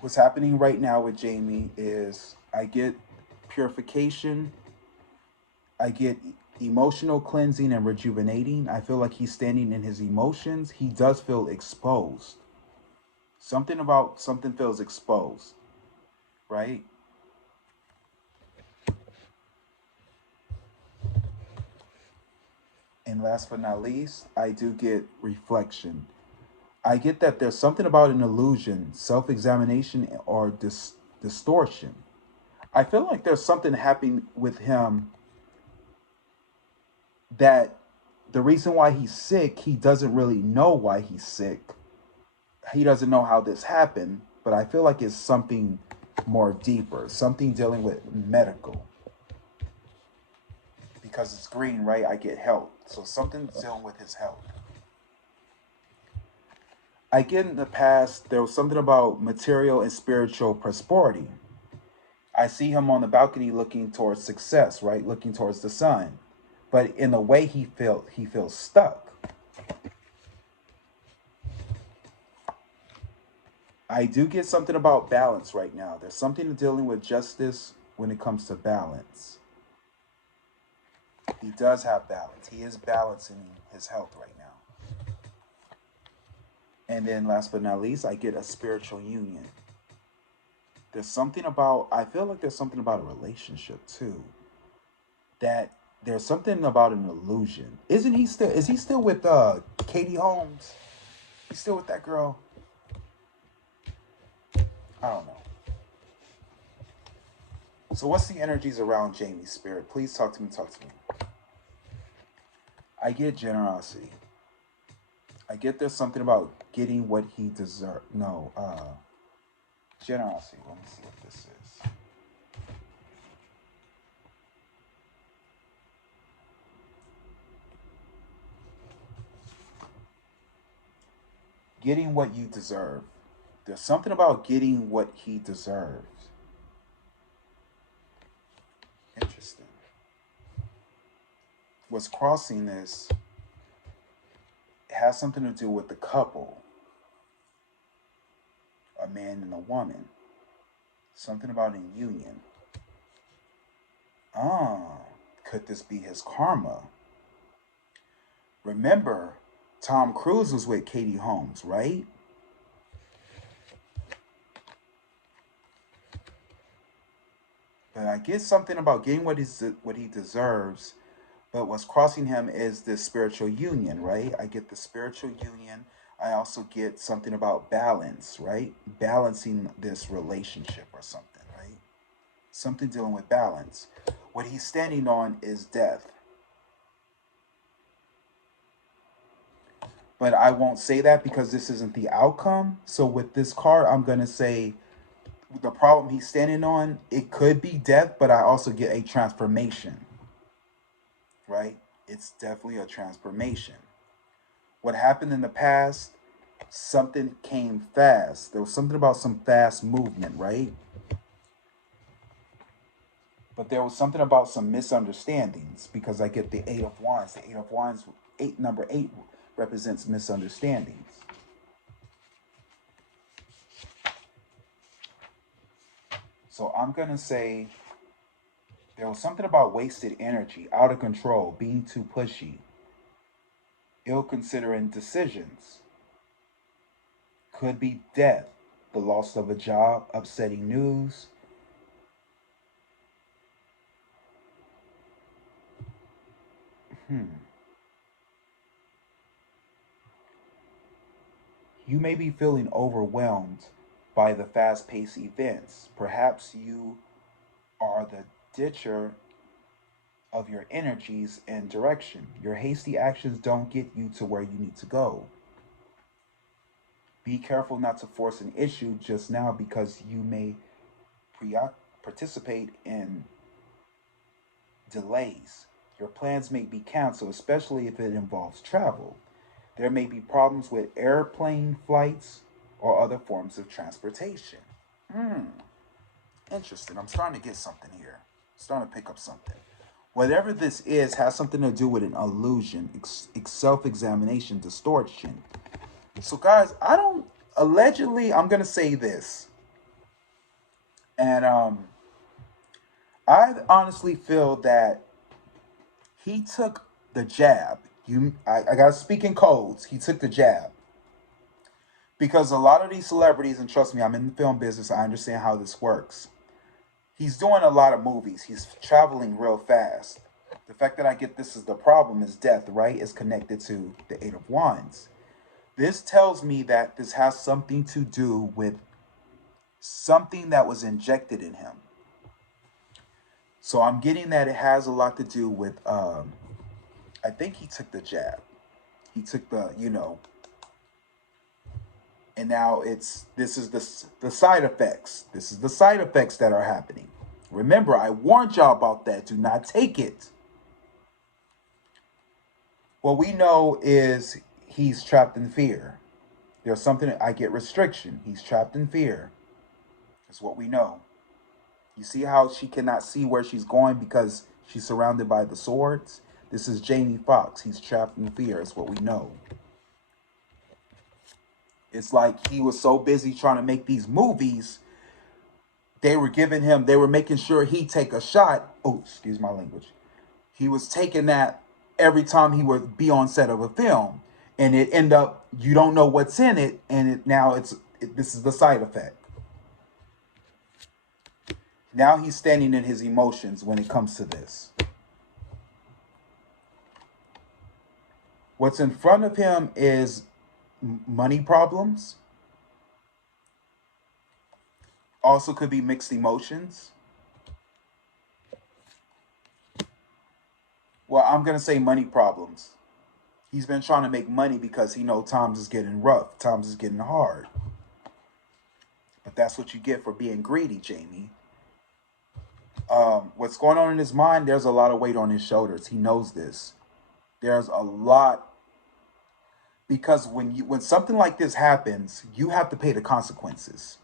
What's happening right now with Jamie is I get purification. I get emotional cleansing and rejuvenating. I feel like he's standing in his emotions. He does feel exposed. Something about something feels exposed, right? And last but not least, I do get reflection. I get that there's something about an illusion, self-examination, or distortion. I feel like there's something happening with him that the reason why he's sick, he doesn't really know why he's sick. He doesn't know how this happened, but I feel like it's something more deeper, something dealing with medical. Because it's green, right? I get health. So something's dealing with his health. I get in the past, there was something about material and spiritual prosperity. I see him on the balcony looking towards success, right? Looking towards the sun. But in the way he feels stuck. I do get something about balance right now. There's something dealing with justice when it comes to balance. He does have balance. He is balancing his health right now. And then last but not least, I get a spiritual union. There's something about, I feel like there's something about a relationship too. That there's something about an illusion. Is he still with Katie Holmes? He's still with that girl? I don't know. So what's the energies around Jamie's spirit? Please talk to me, talk to me. I get generosity. I get there's something about getting what he deserves. No, generosity. Let me see what this is. Getting what you deserve. There's something about getting what he deserves. Interesting. What's crossing this has something to do with the couple. A man and a woman. Something about a union. Could this be his karma? Remember, Tom Cruise was with Katie Holmes, right? But I get something about getting what he deserves. But what's crossing him is this spiritual union, right? I get the spiritual union. I also get something about balance, right? Balancing this relationship or something, right? Something dealing with balance. What he's standing on is death. But I won't say that because this isn't the outcome. So with this card, I'm going to say the problem he's standing on, it could be death, but I also get a transformation, right? It's definitely a transformation. What happened in the past, something came fast. There was something about some fast movement, right? But there was something about some misunderstandings because I get the Eight of Wands. The Eight of Wands, number eight represents misunderstandings. So I'm going to say there was something about wasted energy, out of control, being too pushy, ill-considering decisions. Could be death, the loss of a job, upsetting news. You may be feeling overwhelmed by the fast paced events. Perhaps you are the ditcher of your energies and direction. Your hasty actions don't get you to where you need to go. Be careful not to force an issue just now because you may participate in delays. Your plans may be canceled, especially if it involves travel. There may be problems with airplane flights or other forms of transportation. Interesting. I'm starting to get something here. Starting to pick up something. Whatever this is has something to do with an illusion, self-examination, distortion. So, guys, allegedly, I'm going to say this. And I honestly feel that he took the jab. I got to speak in codes. He took the jab. Because a lot of these celebrities, and trust me, I'm in the film business, I understand how this works. He's doing a lot of movies. He's traveling real fast. The fact that I get this is the problem is death, right? Is connected to the Eight of Wands. This tells me that this has something to do with something that was injected in him. So I'm getting that it has a lot to do with, I think he took the jab. He took the, and now this is the side effects. This is the side effects that are happening. Remember, I warned y'all about that. Do not take it. What we know is he's trapped in fear. There's something, I get restriction. He's trapped in fear. That's what we know. You see how she cannot see where she's going because she's surrounded by the swords? This is Jamie Foxx. He's trapped in fear. That's what we know. It's like he was so busy trying to make these movies, they were making sure he take a shot. Oh, excuse my language. He was taking that every time he would be on set of a film. And it end up, you don't know what's in it. And this is the side effect. Now he's standing in his emotions when it comes to this. What's in front of him is money problems. Also could be mixed emotions. Well, I'm going to say money problems. He's been trying to make money because he knows times is getting rough. Times is getting hard. But that's what you get for being greedy, Jamie. What's going on in his mind, there's a lot of weight on his shoulders. He knows this. There's a lot. Because when something like this happens, you have to pay the consequences.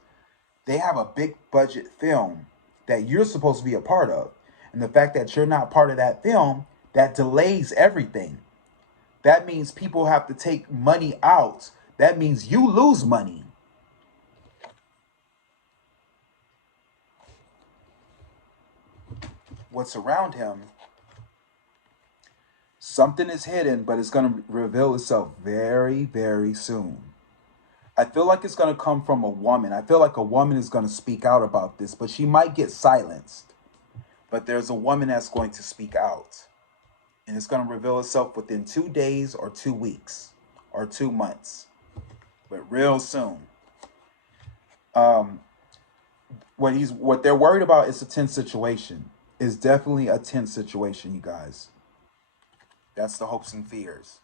They have a big budget film that you're supposed to be a part of. And the fact that you're not part of that film, that delays everything. That means people have to take money out. That means you lose money. What's around him, something is hidden, but it's going to reveal itself very, very soon. I feel like it's going to come from a woman. I feel like a woman is going to speak out about this, but she might get silenced. But there's a woman that's going to speak out. And it's going to reveal itself within 2 days or 2 weeks or 2 months. But real soon. What they're worried about is a tense situation. It's definitely a tense situation, you guys. That's the hopes and fears.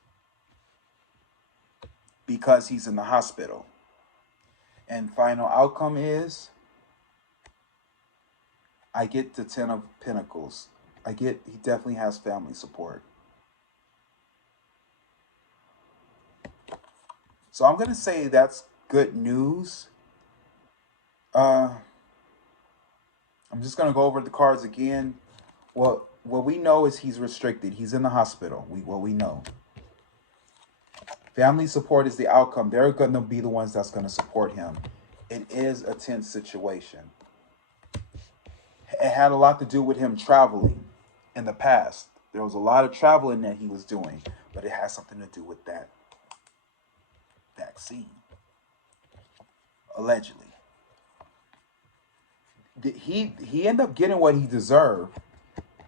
Because he's in the hospital. And final outcome is, I get the 10 of Pentacles. He definitely has family support. So I'm going to say that's good news. I'm just going to go over the cards again. What we know is he's restricted. He's in the hospital. What we know. Family support is the outcome. They're going to be the ones that's going to support him. It is a tense situation. It had a lot to do with him traveling in the past. There was a lot of traveling that he was doing, but it has something to do with that vaccine, allegedly. He ended up getting what he deserved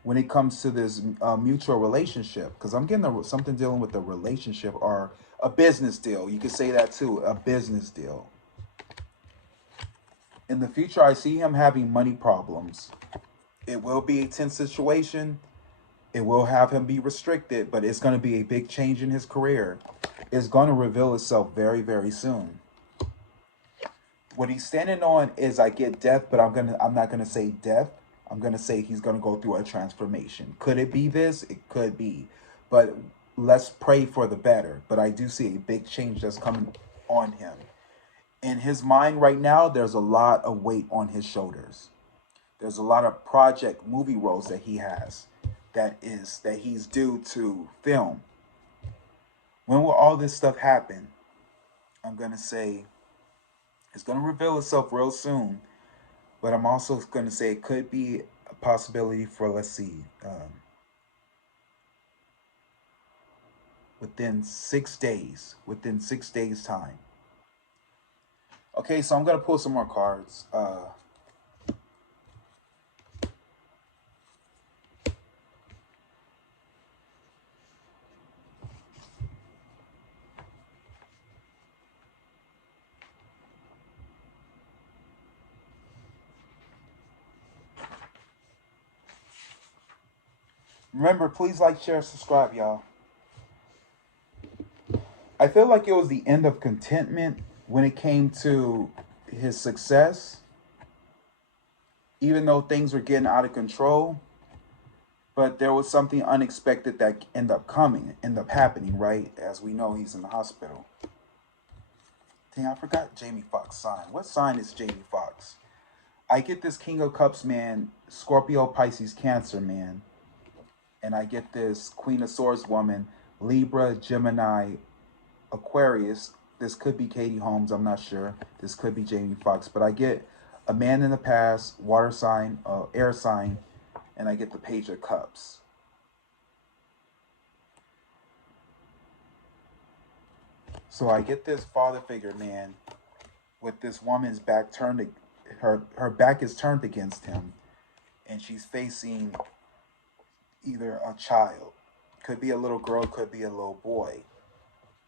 when it comes to this mutual relationship, because I'm getting something dealing with a relationship or a business deal. You could say that too, a business deal. In the future, I see him having money problems. It will be a tense situation. It will have him be restricted, but it's going to be a big change in his career. It's going to reveal itself very, very soon. What he's standing on is, I get death, but I'm not gonna say death. I'm gonna say he's gonna go through a transformation. Could it be this? It could be, but let's pray for the better. But I do see a big change that's coming on him. In his mind right now, there's a lot of weight on his shoulders. There's a lot of project movie roles that he has that he's due to film. When will all this stuff happen? I'm gonna say it's going to reveal itself real soon, but I'm also going to say it could be a possibility for, let's see, within 6 days, within 6 days time. Okay, so I'm going to pull some more cards. Remember, please like, share, subscribe, y'all. I feel like it was the end of contentment when it came to his success. Even though things were getting out of control, but there was something unexpected that ended up happening, right? As we know, he's in the hospital. Dang, I forgot Jamie Foxx sign. What sign is Jamie Foxx? I get this King of Cups man, Scorpio, Pisces, Cancer man. And I get this Queen of Swords woman, Libra, Gemini, Aquarius. This could be Katie Holmes, I'm not sure. This could be Jamie Foxx. But I get a man in the past, water sign, air sign, and I get the Page of Cups. So I get this father figure man with this woman's back turned, her back is turned against him, and she's facing either a child, could be a little girl, could be a little boy,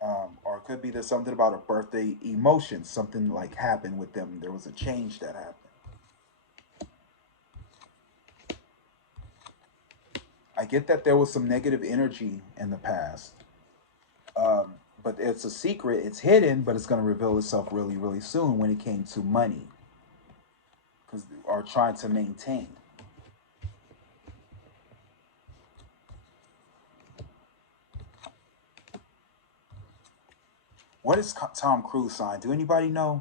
or it could be there's something about a birthday emotion, something like happened with them. There was a change that happened. I get that there was some negative energy in the past, but it's a secret. It's hidden, but it's going to reveal itself really, really soon when it came to money, because are trying to maintain. What is Tom Cruise sign? Do anybody know?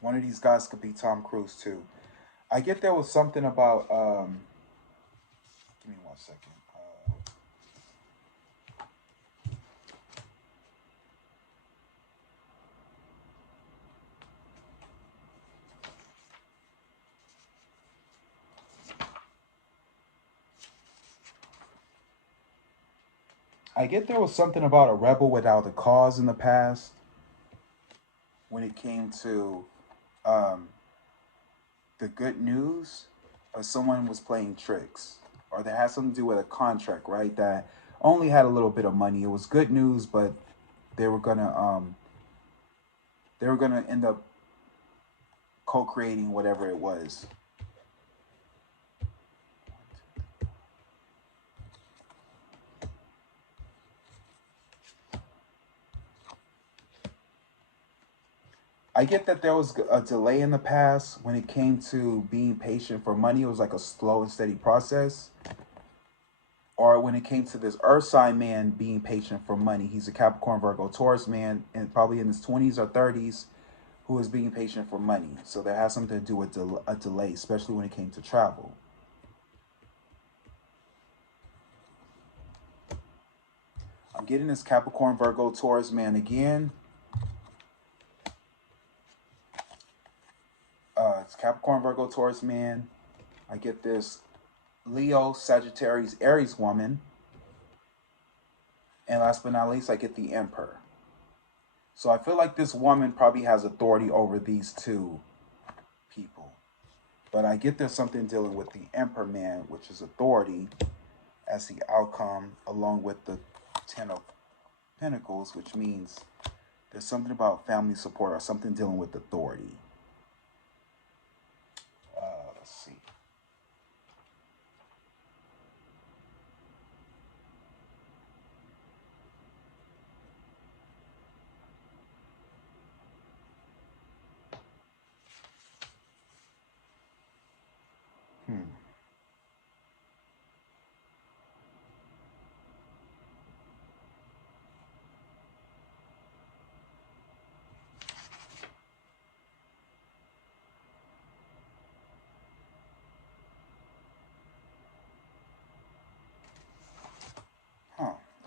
One of these guys could be Tom Cruise too. I get there was something about. Give me 1 second. I get there was something about a rebel without a cause in the past when it came to the good news, or someone was playing tricks, or that had something to do with a contract, right? That only had a little bit of money. It was good news, but they were gonna end up co-creating whatever it was. I get that there was a delay in the past when it came to being patient for money. It was like a slow and steady process. Or when it came to this Earth sign man being patient for money. He's a Capricorn, Virgo, Taurus man, and probably in his 20s or 30s, who is being patient for money. So that has something to do with a delay, especially when it came to travel. I'm getting this Capricorn, Virgo, Taurus man again. It's Capricorn, Virgo, Taurus man. I get this Leo, Sagittarius, Aries woman. And last but not least, I get the Emperor. So I feel like this woman probably has authority over these two people. But I get there's something dealing with the Emperor man, which is authority, as the outcome, along with the Ten of Pentacles, which means there's something about family support or something dealing with authority. Let's see.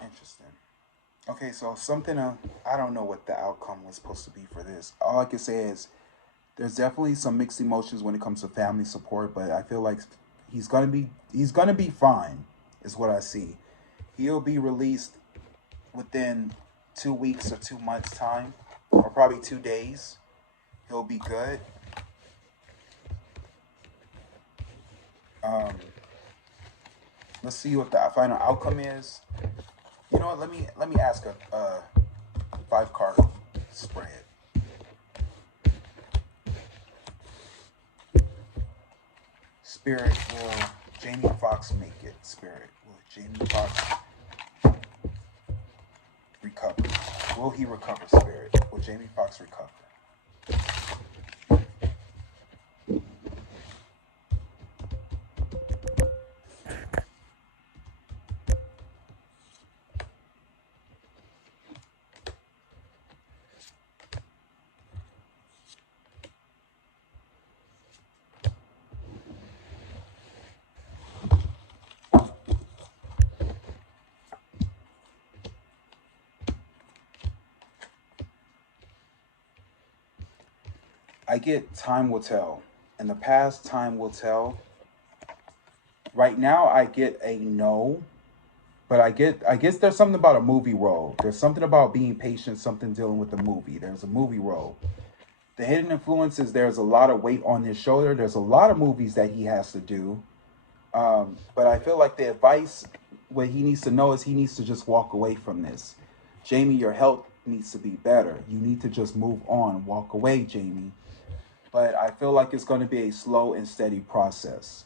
Interesting. Okay, so I don't know what the outcome was supposed to be for this. All I can say is there's definitely some mixed emotions when it comes to family support, but I feel like he's gonna be fine, is what I see. He'll be released within 2 weeks or 2 months time, or probably 2 days. He'll be good. Let's see what the final outcome is. You know what? Let me ask a 5-card spread. Spirit, will Jamie Foxx make it? Spirit, will Jamie Foxx recover? Will he recover, Spirit? Will Jamie Foxx recover? I get time will tell. In the past, time will tell. Right now, I get a no, but I guess there's something about a movie role. There's something about being patient, something dealing with the movie. There's a movie role. The hidden influences, there's a lot of weight on his shoulder. There's a lot of movies that he has to do. But I feel like the advice, what he needs to know is he needs to just walk away from this. Jamie, your health needs to be better. You need to just move on. Walk away, Jamie. But I feel like it's going to be a slow and steady process.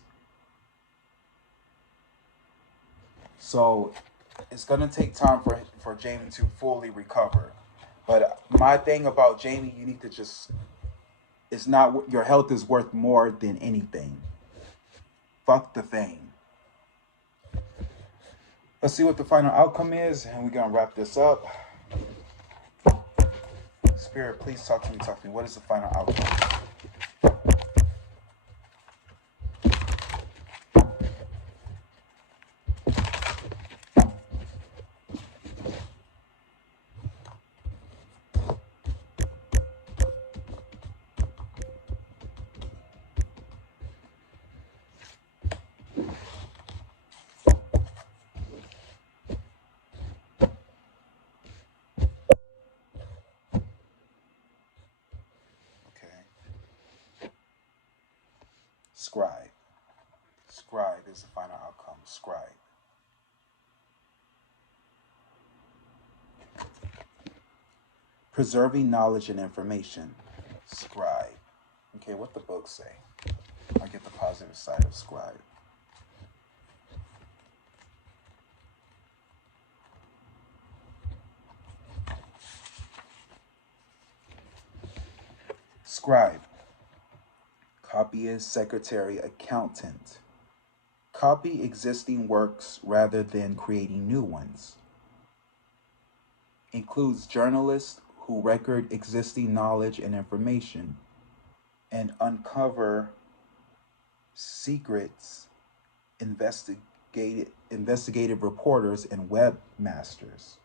So it's going to take time for Jamie to fully recover. But my thing about Jamie, you need to just, it's not, your health is worth more than anything. Fuck the fame. Let's see what the final outcome is, and we're going to wrap this up. Spirit, please talk to me. What is the final outcome? Scribe. Scribe is the final outcome. Scribe. Preserving knowledge and information. Scribe. Okay, what the books say? I get the positive side of scribe. Scribe. Copyist, secretary, accountant. Copy existing works rather than creating new ones. Includes journalists who record existing knowledge and information and uncover secrets, investigative reporters, and webmasters.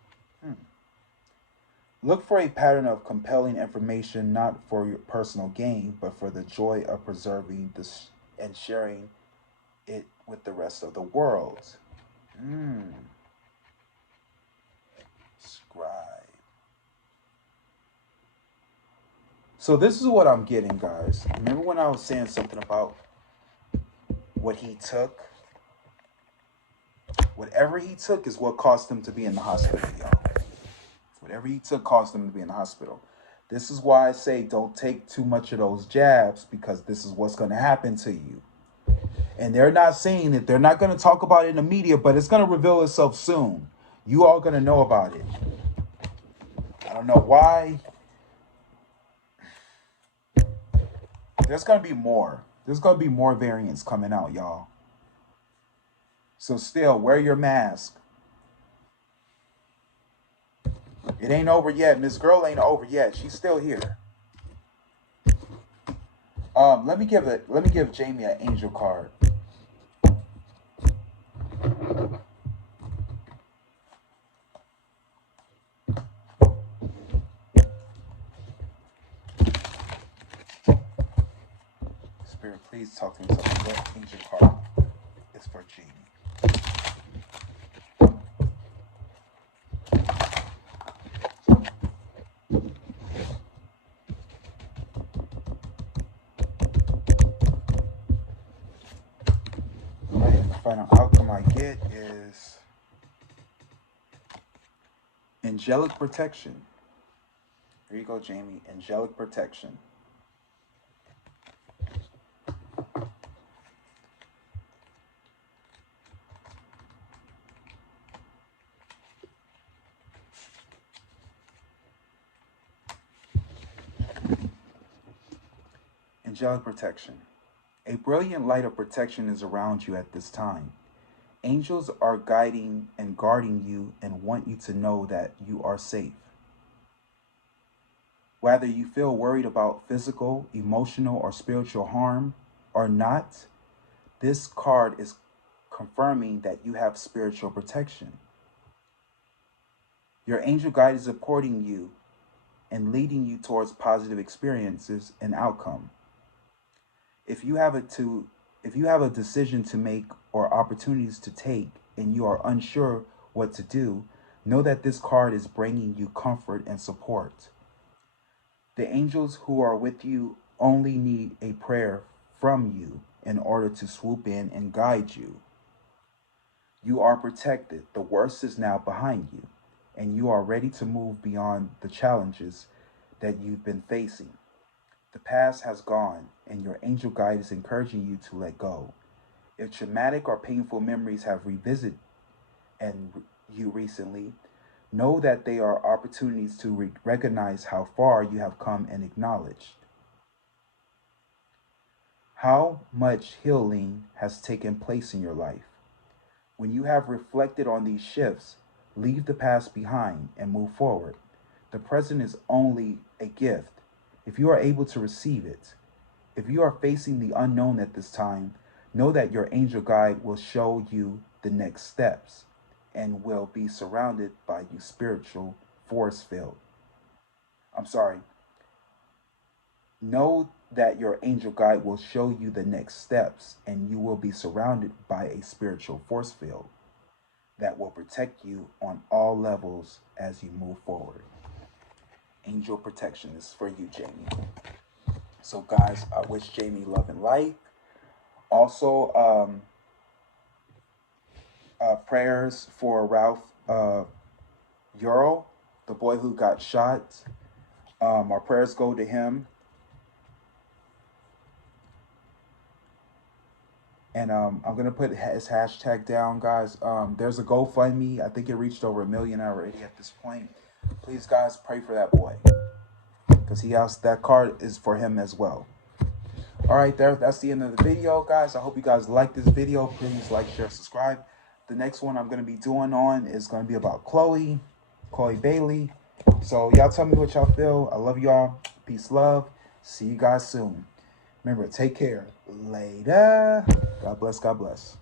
Look for a pattern of compelling information, not for your personal gain, but for the joy of preserving this and sharing it with the rest of the world. Scribe. So this is what I'm getting, guys. Remember when I was saying something about what he took? Whatever he took is what caused him to be in the hospital, y'all. Whatever he took caused him to be in the hospital. This is why I say don't take too much of those jabs, because this is what's going to happen to you. And they're not saying it. They're not going to talk about it in the media, but it's going to reveal itself soon. You all going to know about it. I don't know why. There's going to be more. There's going to be more variants coming out, y'all. So still, wear your mask. It ain't over yet. Miss Girl ain't over yet. She's still here. Let me give Jamie an angel card. Spirit, please talk to me. What angel card is for Jamie? Final outcome I get is angelic protection. Here you go, Jamie. Angelic protection. Angelic protection. A brilliant light of protection is around you at this time. Angels are guiding and guarding you and want you to know that you are safe. Whether you feel worried about physical, emotional, or spiritual harm or not, this card is confirming that you have spiritual protection. Your angel guide is supporting you and leading you towards positive experiences and outcome. If you have a decision to make or opportunities to take and you are unsure what to do, know that this card is bringing you comfort and support. The angels who are with you only need a prayer from you in order to swoop in and guide you. You are protected. The worst is now behind you, and you are ready to move beyond the challenges that you've been facing. The past has gone, and your angel guide is encouraging you to let go. If traumatic or painful memories have revisited you recently, know that they are opportunities to recognize how far you have come and acknowledge how much healing has taken place in your life. When you have reflected on these shifts, leave the past behind and move forward. The present is only a gift if you are able to receive it. If you are facing the unknown at this time, know that your angel guide will show you the next steps and will be surrounded by your spiritual force field. Know that your angel guide will show you the next steps and you will be surrounded by a spiritual force field that will protect you on all levels as you move forward. Angel protection is for you, Jamie. So guys, I wish Jamie love and light. Also, prayers for Ralph Yarl, the boy who got shot. Our prayers go to him. And I'm going to put his hashtag down, guys. There's a GoFundMe. I think it reached over 1 million already at this point. Please, guys, pray for that boy, because that card is for him as well. All right, that's the end of the video, guys. I hope you guys like this video. Please like, share, subscribe. The next one I'm going to be doing is going to be about Chloe Bailey. So y'all tell me what y'all feel. I love y'all. Peace, love. See you guys soon. Remember, take care. Later. God bless. God bless.